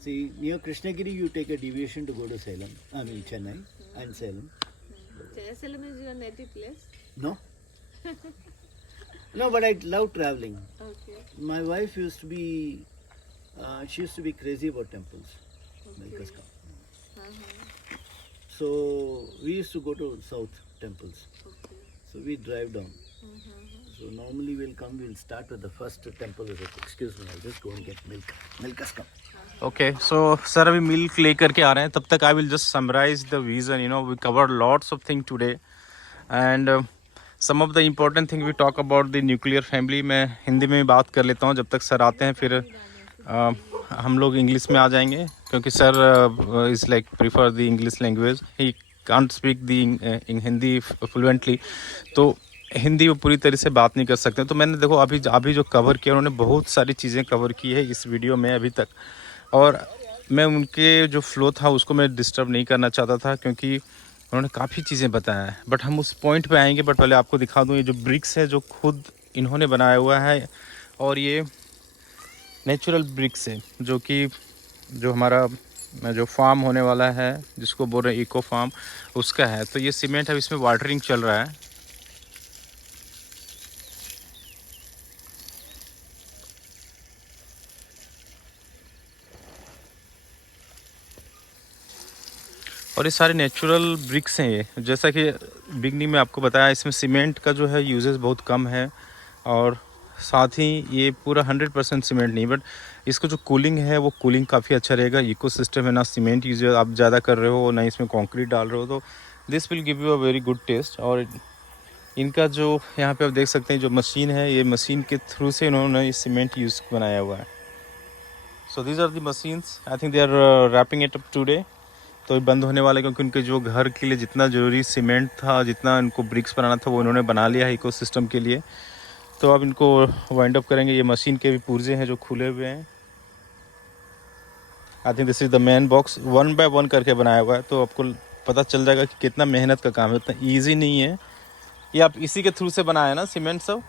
See, near Krishnagiri, you take a deviation to go to Salem. I mean, Chennai and Salem. Salem is your native place? No? No, but I love traveling. Okay. My wife used to be, she used to be crazy about temples. Okay. So we used to go to south temples. Okay. So we drive down. So normally we'll start with the first temple visit. Excuse me, I'll just go and get milk. Milk has come. Okay so sir अभी milk लेकर के आ रहे हैं. तब तक I will just summarize the vision. We cover lots of thing today and some of the important thing we talk about the nuclear family. मैं हिंदी में बात कर लेता हूँ जब तक सर आते हैं, फिर हम लोग इंग्लिश में आ जाएंगे क्योंकि sir is like prefer the English language. He can't speak the Hindi fluently, तो हिंदी वो पूरी तरह से बात नहीं कर सकते. तो मैंने देखो अभी जो कवर किया, उन्होंने बहुत सारी चीज़ें कवर की है इस वीडियो में अभी तक, और मैं उनके जो फ्लो था उसको मैं डिस्टर्ब नहीं करना चाहता था क्योंकि उन्होंने काफ़ी चीज़ें बताया है. बट हम उस पॉइंट पे आएंगे, बट पहले आपको दिखा दूँ ये जो ब्रिक्स है जो खुद इन्होंने बनाया हुआ है, और ये नेचुरल ब्रिक्स है जो हमारा जो फार्म होने वाला है जिसको बोल रहे हैं इको फार्म, उसका है. तो ये सीमेंट है, इसमें वाटरिंग चल रहा है. और ये सारे नेचुरल ब्रिक्स हैं. ये जैसा कि बिगनिंग में आपको बताया, इसमें सीमेंट का जो है यूजेस बहुत कम है, और साथ ही ये पूरा 100% सीमेंट नहीं, बट इसको जो कूलिंग है वो कूलिंग काफ़ी अच्छा रहेगा. इकोसिस्टम है, ना सीमेंट यूज आप ज़्यादा कर रहे हो ना इसमें कंक्रीट डाल रहे हो, तो this will give you a very good taste. और इनका जो यहाँ पे आप देख सकते हैं जो मशीन है, ये मशीन के थ्रू से इन्होंने ये सीमेंट यूज़ बनाया हुआ है. So these are the machines. I think they are wrapping it up today. तो ये बंद होने वाले क्योंकि उनके जो घर के लिए जितना ज़रूरी सीमेंट था, जितना उनको ब्रिक्स बनाना था, वो इन्होंने बना लिया है इकोसिस्टम के लिए. तो अब इनको वाइंड अप करेंगे। ये मशीन के भी पुर्जे हैं जो खुले हुए हैं। I think this is the main box, 1 by 1 करके बनाया हुआ है, तो आपको पता चल जाएगा कि कितना मेहनत का काम है, उतना ईजी नहीं है। ये आप इसी के थ्रू से बनाया है ना सीमेंट सब?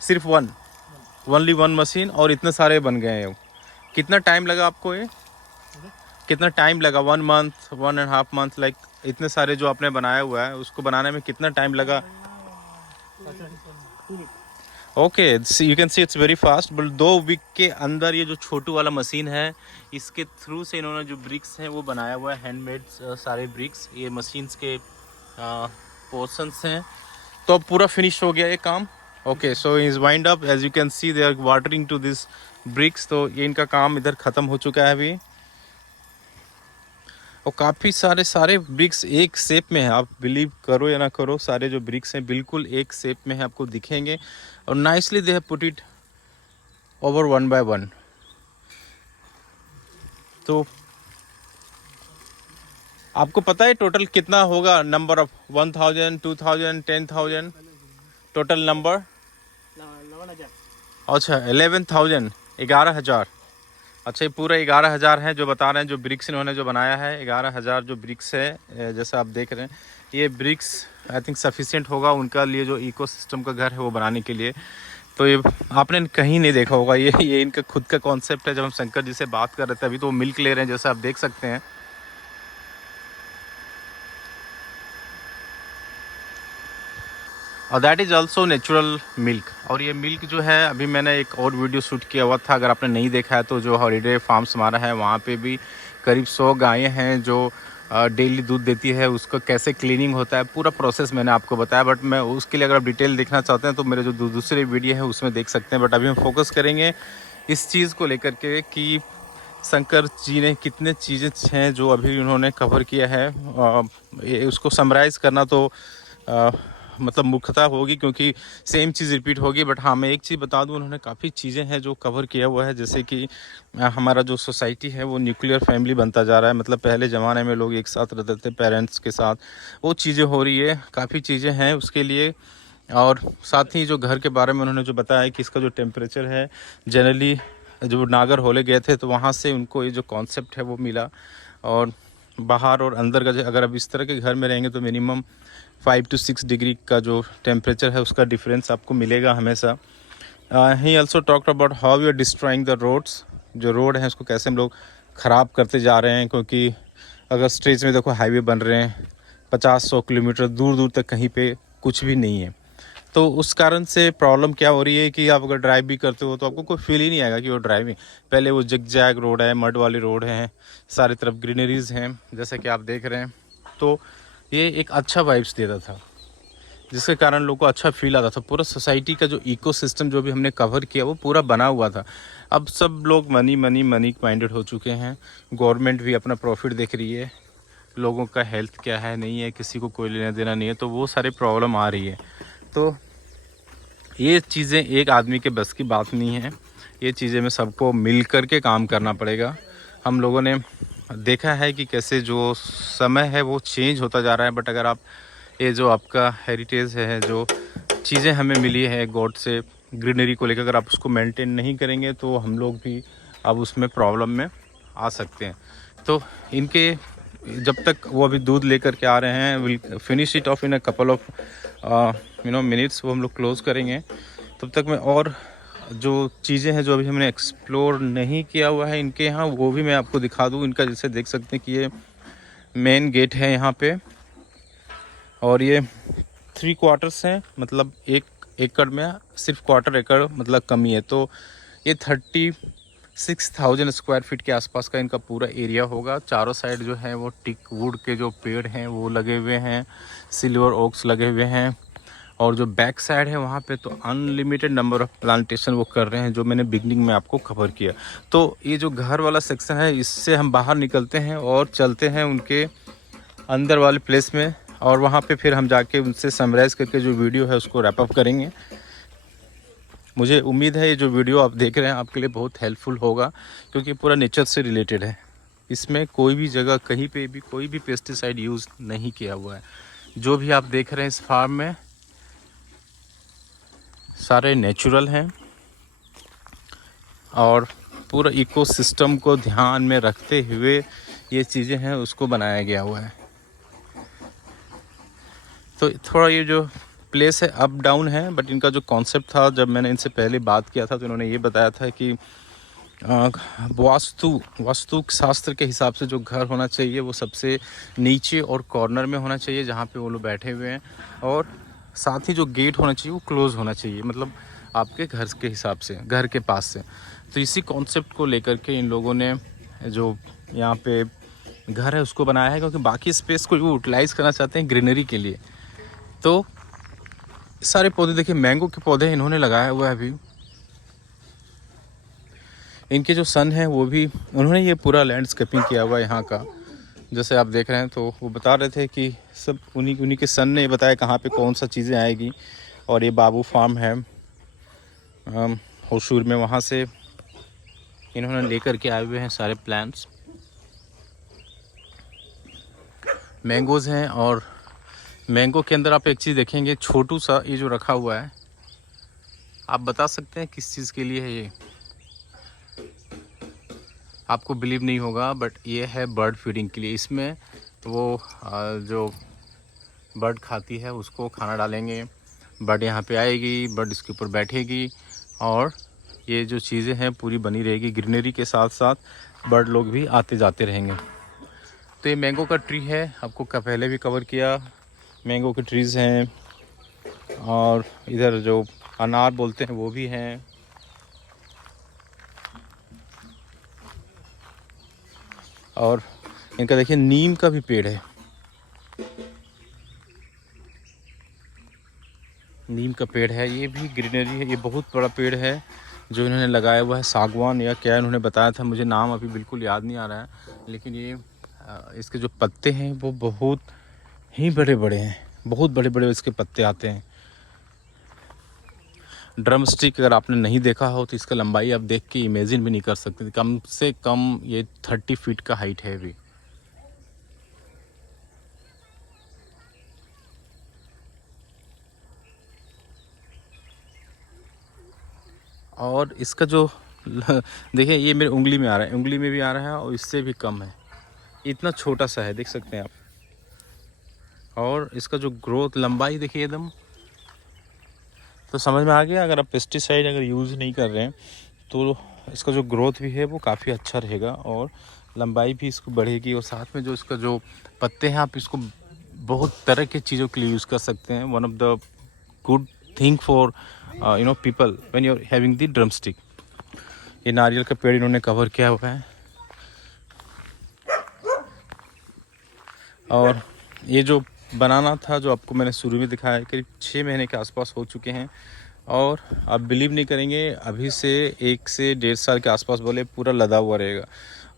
सिर्फ ओनली वन मशीन और इतने सारे बन गए हैं। कितना टाइम लगा आपको ये? कितना टाइम लगा? 1 मंथ, 1.5 मंथ, लाइक इतने सारे जो आपने बनाया हुआ है उसको बनाने में कितना टाइम लगा? Okay, you can see it's very fast, but 2 week के अंदर ये जो छोटू वाला मशीन है इसके थ्रू से इन्होंने जो ब्रिक्स हैं वो बनाया हुआ है, हैंडमेड सारे ब्रिक्स, ये मशीन्स के पोर्शंस हैं। तो अब पूरा फिनिश हो गया ये काम। Okay, so is wind up, as you can see they are watering to this bricks. तो ये इनका काम इधर ख़त्म हो चुका है अभी। और काफ़ी सारे ब्रिक्स एक शेप में है, आप बिलीव करो या ना करो, सारे जो ब्रिक्स हैं बिल्कुल एक शेप में है, आपको दिखेंगे। और nicely they have put it over 1 by 1। तो आपको पता है टोटल कितना होगा? Number of 1000, 2000, 10,000 total number? 11,000। अच्छा, 11,000, 11,000। अच्छा, ये पूरा 11,000 है जो बता रहे हैं, जो ब्रिक्स इन्होंने जो बनाया है 11,000 जो ब्रिक्स है, जैसा आप देख रहे हैं। ये ब्रिक्स आई थिंक सफिशिएंट होगा उनका लिए जो इकोसिस्टम का घर है वो बनाने के लिए। तो ये आपने कहीं नहीं देखा होगा, ये इनका खुद का कॉन्सेप्ट है। जब हम शंकर जी से बात कर रहे थे अभी, तो वो मिल्क ले रहे हैं, जैसा आप देख सकते हैं। और that is also natural milk. और ये मिल्क जो है, अभी मैंने एक और वीडियो शूट किया हुआ था, अगर आपने नहीं देखा है तो, जो हॉलीडे फार्म्स हमारा है वहाँ पे भी करीब 100 गायें हैं जो डेली दूध देती है। उसका कैसे क्लीनिंग होता है पूरा प्रोसेस मैंने आपको बताया, बट मैं उसके लिए अगर आप डिटेल देखना चाहते हैं तो मेरे जो दूसरे वीडियो है उसमें देख सकते हैं। बट अभी हम फोकस करेंगे इस चीज़ को लेकर के कि शंकर जी ने कितने चीज़ें हैं जो अभी उन्होंने कवर किया है। उसको समराइज़ करना तो मतलब मूर्खता होगी, क्योंकि सेम चीज़ रिपीट होगी। बट हाँ, मैं एक चीज़ बता दूं, उन्होंने काफ़ी चीज़ें हैं जो कवर किया हुआ है। जैसे कि हमारा जो सोसाइटी है वो न्यूक्लियर फैमिली बनता जा रहा है। मतलब पहले ज़माने में लोग एक साथ रहते थे पेरेंट्स के साथ, वो चीज़ें हो रही है, काफ़ी चीज़ें हैं उसके लिए। और साथ ही जो घर के बारे में उन्होंने जो बताया कि इसका जो टेम्परेचर है, जनरली जो नागर होले गए थे तो वहाँ से उनको ये जो कॉन्सेप्ट है वो मिला। और बाहर और अंदर का अगर अब इस तरह के घर में रहेंगे तो मिनिमम 5 to 6 डिग्री का जो टेम्परेचर है उसका डिफरेंस आपको मिलेगा हमेशा। He also talked about how you are destroying the roads. जो रोड है उसको कैसे हम लोग ख़राब करते जा रहे हैं, क्योंकि अगर स्ट्रेच में देखो हाईवे बन रहे हैं 50-100 किलोमीटर दूर दूर तक, कहीं पे कुछ भी नहीं है। तो उस कारण से प्रॉब्लम क्या हो रही है कि आप अगर ड्राइव भी करते हो तो आपको कोई फील ही नहीं आएगा कि वो ड्राइविंग। पहले वो जगजैग रोड है, मड वाली रोड है, सारी तरफ ग्रीनरीज हैं जैसे कि आप देख रहे हैं। तो ये एक अच्छा वाइब्स देता था, जिसके कारण लोगों को अच्छा फील आता था। पूरा सोसाइटी का जो इकोसिस्टम जो भी हमने कवर किया वो पूरा बना हुआ था। अब सब लोग मनी मनी मनी माइंडेड हो चुके हैं। गवर्नमेंट भी अपना प्रॉफिट देख रही है, लोगों का हेल्थ क्या है नहीं है, किसी को कोई लेना देना नहीं है, तो वो सारी प्रॉब्लम आ रही है। तो ये चीज़ें एक आदमी के बस की बात नहीं है, ये चीज़ें में सबको मिल कर के काम करना पड़ेगा। हम लोगों ने देखा है कि कैसे जो समय है वो चेंज होता जा रहा है, बट अगर आप ये जो आपका हेरिटेज है, जो चीज़ें हमें मिली है गॉड से ग्रीनरी को लेकर, अगर आप उसको मेंटेन नहीं करेंगे तो हम लोग भी अब उसमें प्रॉब्लम में आ सकते हैं। तो इनके जब तक वो अभी दूध लेकर के आ रहे हैं, will finish it of in a couple of minutes, वो हम लोग क्लोज़ करेंगे। तब तक मैं और जो चीज़ें हैं जो अभी हमने एक्सप्लोर नहीं किया हुआ है इनके यहाँ, वो भी मैं आपको दिखा दूँ। इनका जैसे देख सकते हैं कि ये मेन गेट है यहाँ पे, और ये 3 क्वार्टर्स हैं, मतलब 1 एकड़ में सिर्फ क्वार्टर एकड़ मतलब कमी है। तो ये 36,000 स्क्वायर फीट के आसपास का इनका पूरा एरिया होगा। चारों साइड जो है वो टिक वुड के जो पेड़ हैं वो लगे हुए हैं, सिल्वर ओक्स लगे हुए हैं। और जो बैक साइड है वहाँ पे तो अनलिमिटेड नंबर ऑफ प्लांटेशन वो कर रहे हैं, जो मैंने बिगनिंग में आपको कवर किया। तो ये जो घर वाला सेक्शन है, इससे हम बाहर निकलते हैं और चलते हैं उनके अंदर वाले प्लेस में, और वहाँ पे फिर हम जाके उनसे समराइज़ करके जो वीडियो है उसको रैप अप करेंगे। मुझे उम्मीद है ये जो वीडियो आप देख रहे हैं आपके लिए बहुत हेल्पफुल होगा, क्योंकि पूरा नेचर से रिलेटेड है। इसमें कोई भी जगह कहीं पे भी कोई भी पेस्टिसाइड यूज़ नहीं किया हुआ है। जो भी आप देख रहे हैं इस फार्म में, सारे नेचुरल हैं और पूरा इकोसिस्टम को ध्यान में रखते हुए ये चीज़ें हैं उसको बनाया गया हुआ है। तो थोड़ा ये जो प्लेस है अप डाउन है, बट इनका जो कॉन्सेप्ट था, जब मैंने इनसे पहले बात किया था तो इन्होंने ये बताया था कि वास्तु शास्त्र के हिसाब से जो घर होना चाहिए वो सबसे नीचे और कॉर्नर में होना चाहिए जहाँ पे वो लोग बैठे हुए हैं, और साथ ही जो गेट होना चाहिए वो क्लोज़ होना चाहिए, मतलब आपके घर के हिसाब से, घर के पास से। तो इसी कॉन्सेप्ट को लेकर के इन लोगों ने जो यहाँ पे घर है उसको बनाया है, क्योंकि बाकी स्पेस को यूटिलाइज़ करना चाहते हैं ग्रीनरी के लिए। तो सारे पौधे देखिए, मैंगो के पौधे इन्होंने लगाया हुआ है। अभी इनके जो सन है वो भी उन्होंने ये पूरा लैंडस्केपिंग किया हुआ है यहाँ का, जैसे आप देख रहे हैं। तो वो बता रहे थे कि सब उन्हीं के सन ने बताया कहाँ पे कौन सा चीज़ें आएगी। और ये बाबू फार्म है होशूर में, वहाँ से इन्होंने लेकर के आए हुए हैं सारे प्लांट्स। मैंगोज़ हैं, और मैंगो के अंदर आप एक चीज़ देखेंगे, छोटू सा ये जो रखा हुआ है, आप बता सकते हैं किस चीज़ के लिए है ये? आपको बिलीव नहीं होगा, बट ये है बर्ड फीडिंग के लिए। इसमें वो जो बर्ड खाती है उसको खाना डालेंगे, बर्ड यहाँ पे आएगी, बर्ड इसके ऊपर बैठेगी, और ये जो चीज़ें हैं पूरी बनी रहेगी। ग्रीनरी के साथ साथ बर्ड लोग भी आते जाते रहेंगे। तो ये मैंगो का ट्री है, आपको पहले भी कवर किया। मैंगो के ट्रीज़ हैं, और इधर जो अनार बोलते हैं वो भी हैं। और इनका देखिए नीम का भी पेड़ है, नीम का पेड़ है, ये भी ग्रीनरी है। ये बहुत बड़ा पेड़ है जो इन्होंने लगाया हुआ है, सागवान या क्या इन्होंने बताया था, मुझे नाम अभी बिल्कुल याद नहीं आ रहा है। लेकिन ये इसके जो पत्ते हैं वो बहुत ही बड़े बड़े हैं, बहुत बड़े बड़े इसके पत्ते आते हैं। ड्रम स्टिक अगर आपने नहीं देखा हो तो इसका लंबाई आप देख के इमेजिन भी नहीं कर सकते। कम से कम ये 30 फीट का हाइट है अभी। और इसका जो देखिए, ये मेरे उंगली में आ रहा है, उंगली में भी आ रहा है, और इससे भी कम है। इतना छोटा सा है, देख सकते हैं आप। और इसका जो ग्रोथ लंबाई देखिए एकदम, तो समझ में आ गया। अगर आप पेस्टिसाइड अगर यूज़ नहीं कर रहे हैं तो इसका जो ग्रोथ भी है वो काफ़ी अच्छा रहेगा, और लंबाई भी इसको बढ़ेगी। और साथ में जो इसका जो पत्ते हैं, आप इसको बहुत तरह की चीज़ों के लिए यूज़ कर सकते हैं। One of the good thing for people when you are having the drum stick. ये नारियल का पेड़ इन्होंने कवर किया हुआ है। और ये जो बनाना था, जो आपको मैंने शुरू में दिखाया, करीब 6 महीने के आसपास हो चुके हैं। और आप बिलीव नहीं करेंगे, अभी से 1 से 1.5 साल के आसपास बोले पूरा लदा हुआ रहेगा।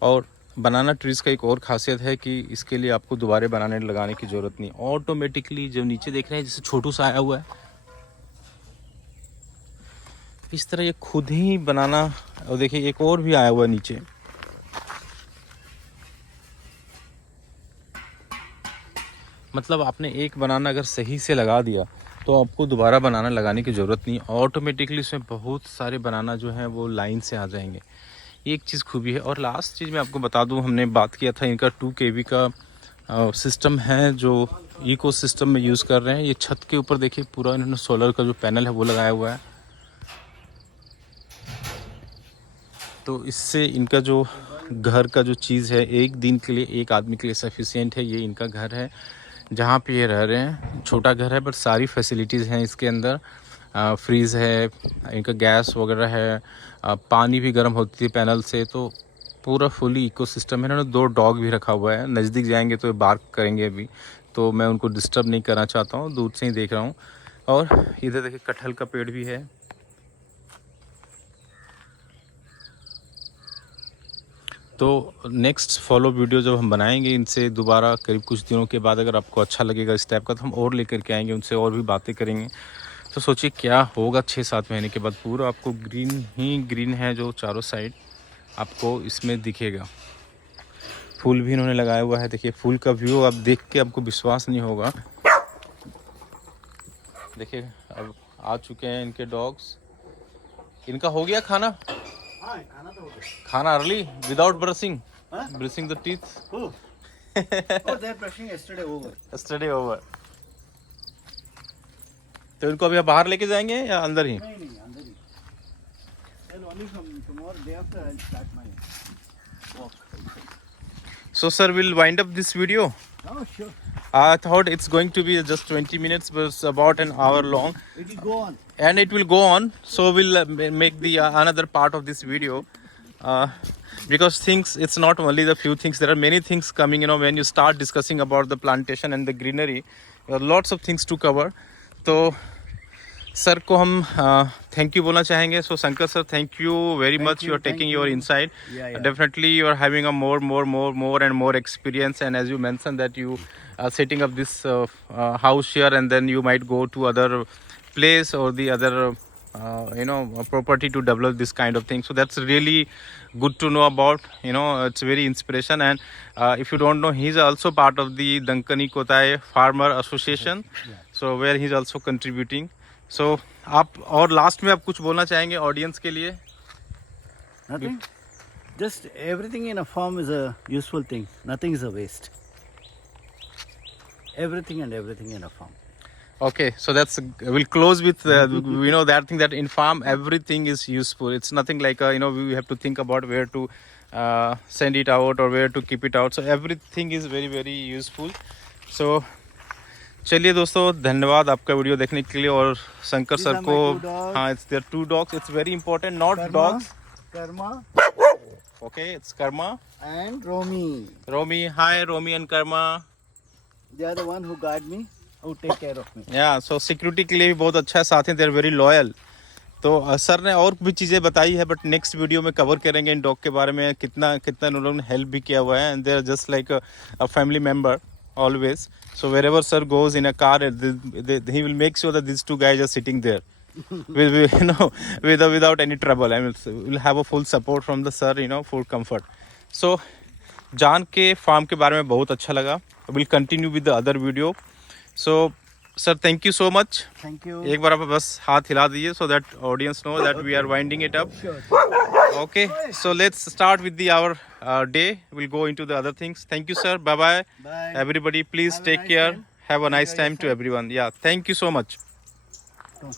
और बनाना ट्रीज़ का एक और खासियत है कि इसके लिए आपको दोबारा बनाने लगाने की ज़रूरत नहीं, ऑटोमेटिकली जो नीचे देख रहे हैं जैसे छोटू सा आया हुआ है, इस तरह ये खुद ही बनाना। और देखिए एक और भी आया हुआ है नीचे, मतलब आपने एक बनाना अगर सही से लगा दिया तो आपको दोबारा बनाना लगाने की ज़रूरत नहीं, ऑटोमेटिकली इसमें बहुत सारे बनाना जो हैं वो लाइन से आ जाएंगे। ये एक चीज़ खूबी है। और लास्ट चीज़ मैं आपको बता दूं, हमने बात किया था इनका 2 kV का सिस्टम है जो इको सिस्टम में यूज़ कर रहे हैं। ये छत के ऊपर देखिए पूरा इन्होंने सोलर का जो पैनल है वो लगाया हुआ है। तो इससे इनका जो घर का जो चीज़ है, एक दिन के लिए एक आदमी के लिए सफिशिएंट है। ये इनका घर है जहाँ पे ये रह रहे हैं। छोटा घर है बट सारी फैसिलिटीज़ हैं इसके अंदर। फ्रीज़ है, इनका गैस वगैरह है, पानी भी गर्म होती है पैनल से। तो पूरा फुली इकोसिस्टम है। इन्होंने 2 डॉग भी रखा हुआ है, नज़दीक जाएंगे तो ये बार्क करेंगे अभी, तो मैं उनको डिस्टर्ब नहीं करना चाहता हूँ, दूर से ही देख रहा हूँ। और इधर देखिए कटहल का पेड़ भी है। तो नेक्स्ट फॉलो वीडियो जब हम बनाएंगे इनसे दोबारा करीब कुछ दिनों के बाद, अगर आपको अच्छा लगेगा इस टाइप का, तो हम और लेकर के आएंगे, उनसे और भी बातें करेंगे। तो सोचिए क्या होगा 6-7 महीने के बाद। पूरा आपको ग्रीन ही ग्रीन है जो चारों साइड आपको इसमें दिखेगा। फूल भी इन्होंने लगाया हुआ है। देखिए फूल का व्यू आप देख के आपको विश्वास नहीं होगा। देखिए अब आ चुके हैं इनके डॉग्स। इनका हो गया खाना? हाँ, खाना तो हो गया। खाना अर्ली विदाउट ब्रशिंग? हाँ? Brushing the teeth? Oh, oh, they're brushing yesterday over. Study over. तो इनको अभी आप बाहर लेके जाएंगे या अंदर ही? नहीं, अंदर ही. Then only from tomorrow day after I'll start my walk. So sir, we'll wind up this video. Oh, sure. I thought it's going to be just 20 minutes, but it's about an hour long. It will go on. And it will go on, so we'll make the another part of this video, because things, it's not only the few things, there are many things coming, you know, when you start discussing about the plantation and the greenery, there are lots of things to cover. तो sir को हम thank you बोलना चाहेंगे. So Shankar sir, thank you very much. You are taking your insight. Definitely you are having a more and more experience, and as you mentioned that you are setting up this house here, and then you might go to other place or the other property to develop this kind of thing. So that's really good to know about. It's very inspiration. And if you don't know, he's also part of the Dankani Kotai Farmer Association, so where he's also contributing. So आप और last में आप कुछ बोलना चाहेंगे audience के लिए? Nothing. Just everything in a farm is a useful thing. Nothing is a waste. Everything in a farm. Okay, so we'll close with that thing, that in farm everything is useful. It's nothing like we have to think about where to send it out or where to keep it out. So everything is very very useful. So चलिए दोस्तों, धन्यवाद आपका video देखने के लिए. और Shankar sir को, हाँ, it's there 2 dogs. It's very important, not dogs. Karma. Okay, it's Karma And Romy. Romy. Hi Romy and Karma. They are the one who guard me, who take care of me. Yeah, so security के लिए भी बहुत अच्छा है, साथ ही they are very loyal. तो sir ने और भी चीज़ें बताई है, बट नेक्स्ट वीडियो में कवर करेंगे इन डॉग के बारे में, कितना इन लोगों ने हेल्प भी किया हुआ है. And they are just like a family member always. So wherever sir goes in a car, he will make sure that these 2 guys are sitting there without any trouble. I mean, we'll have a full support from the sir, full comfort. So जान के farm के बारे में बहुत अच्छा लगा. We'll continue with the other video. So sir, thank you so much. Thank you. एक बार आप बस हाथ हिला दीजिए so that audience know that we are winding it up. Sure. Okay, so let's start with our day. We'll go into the other things. Thank you sir. Bye bye. Bye. Everybody, please Have a take nice care. time. Have a nice Enjoy your time to everyone. Yeah, thank you so much. Come on.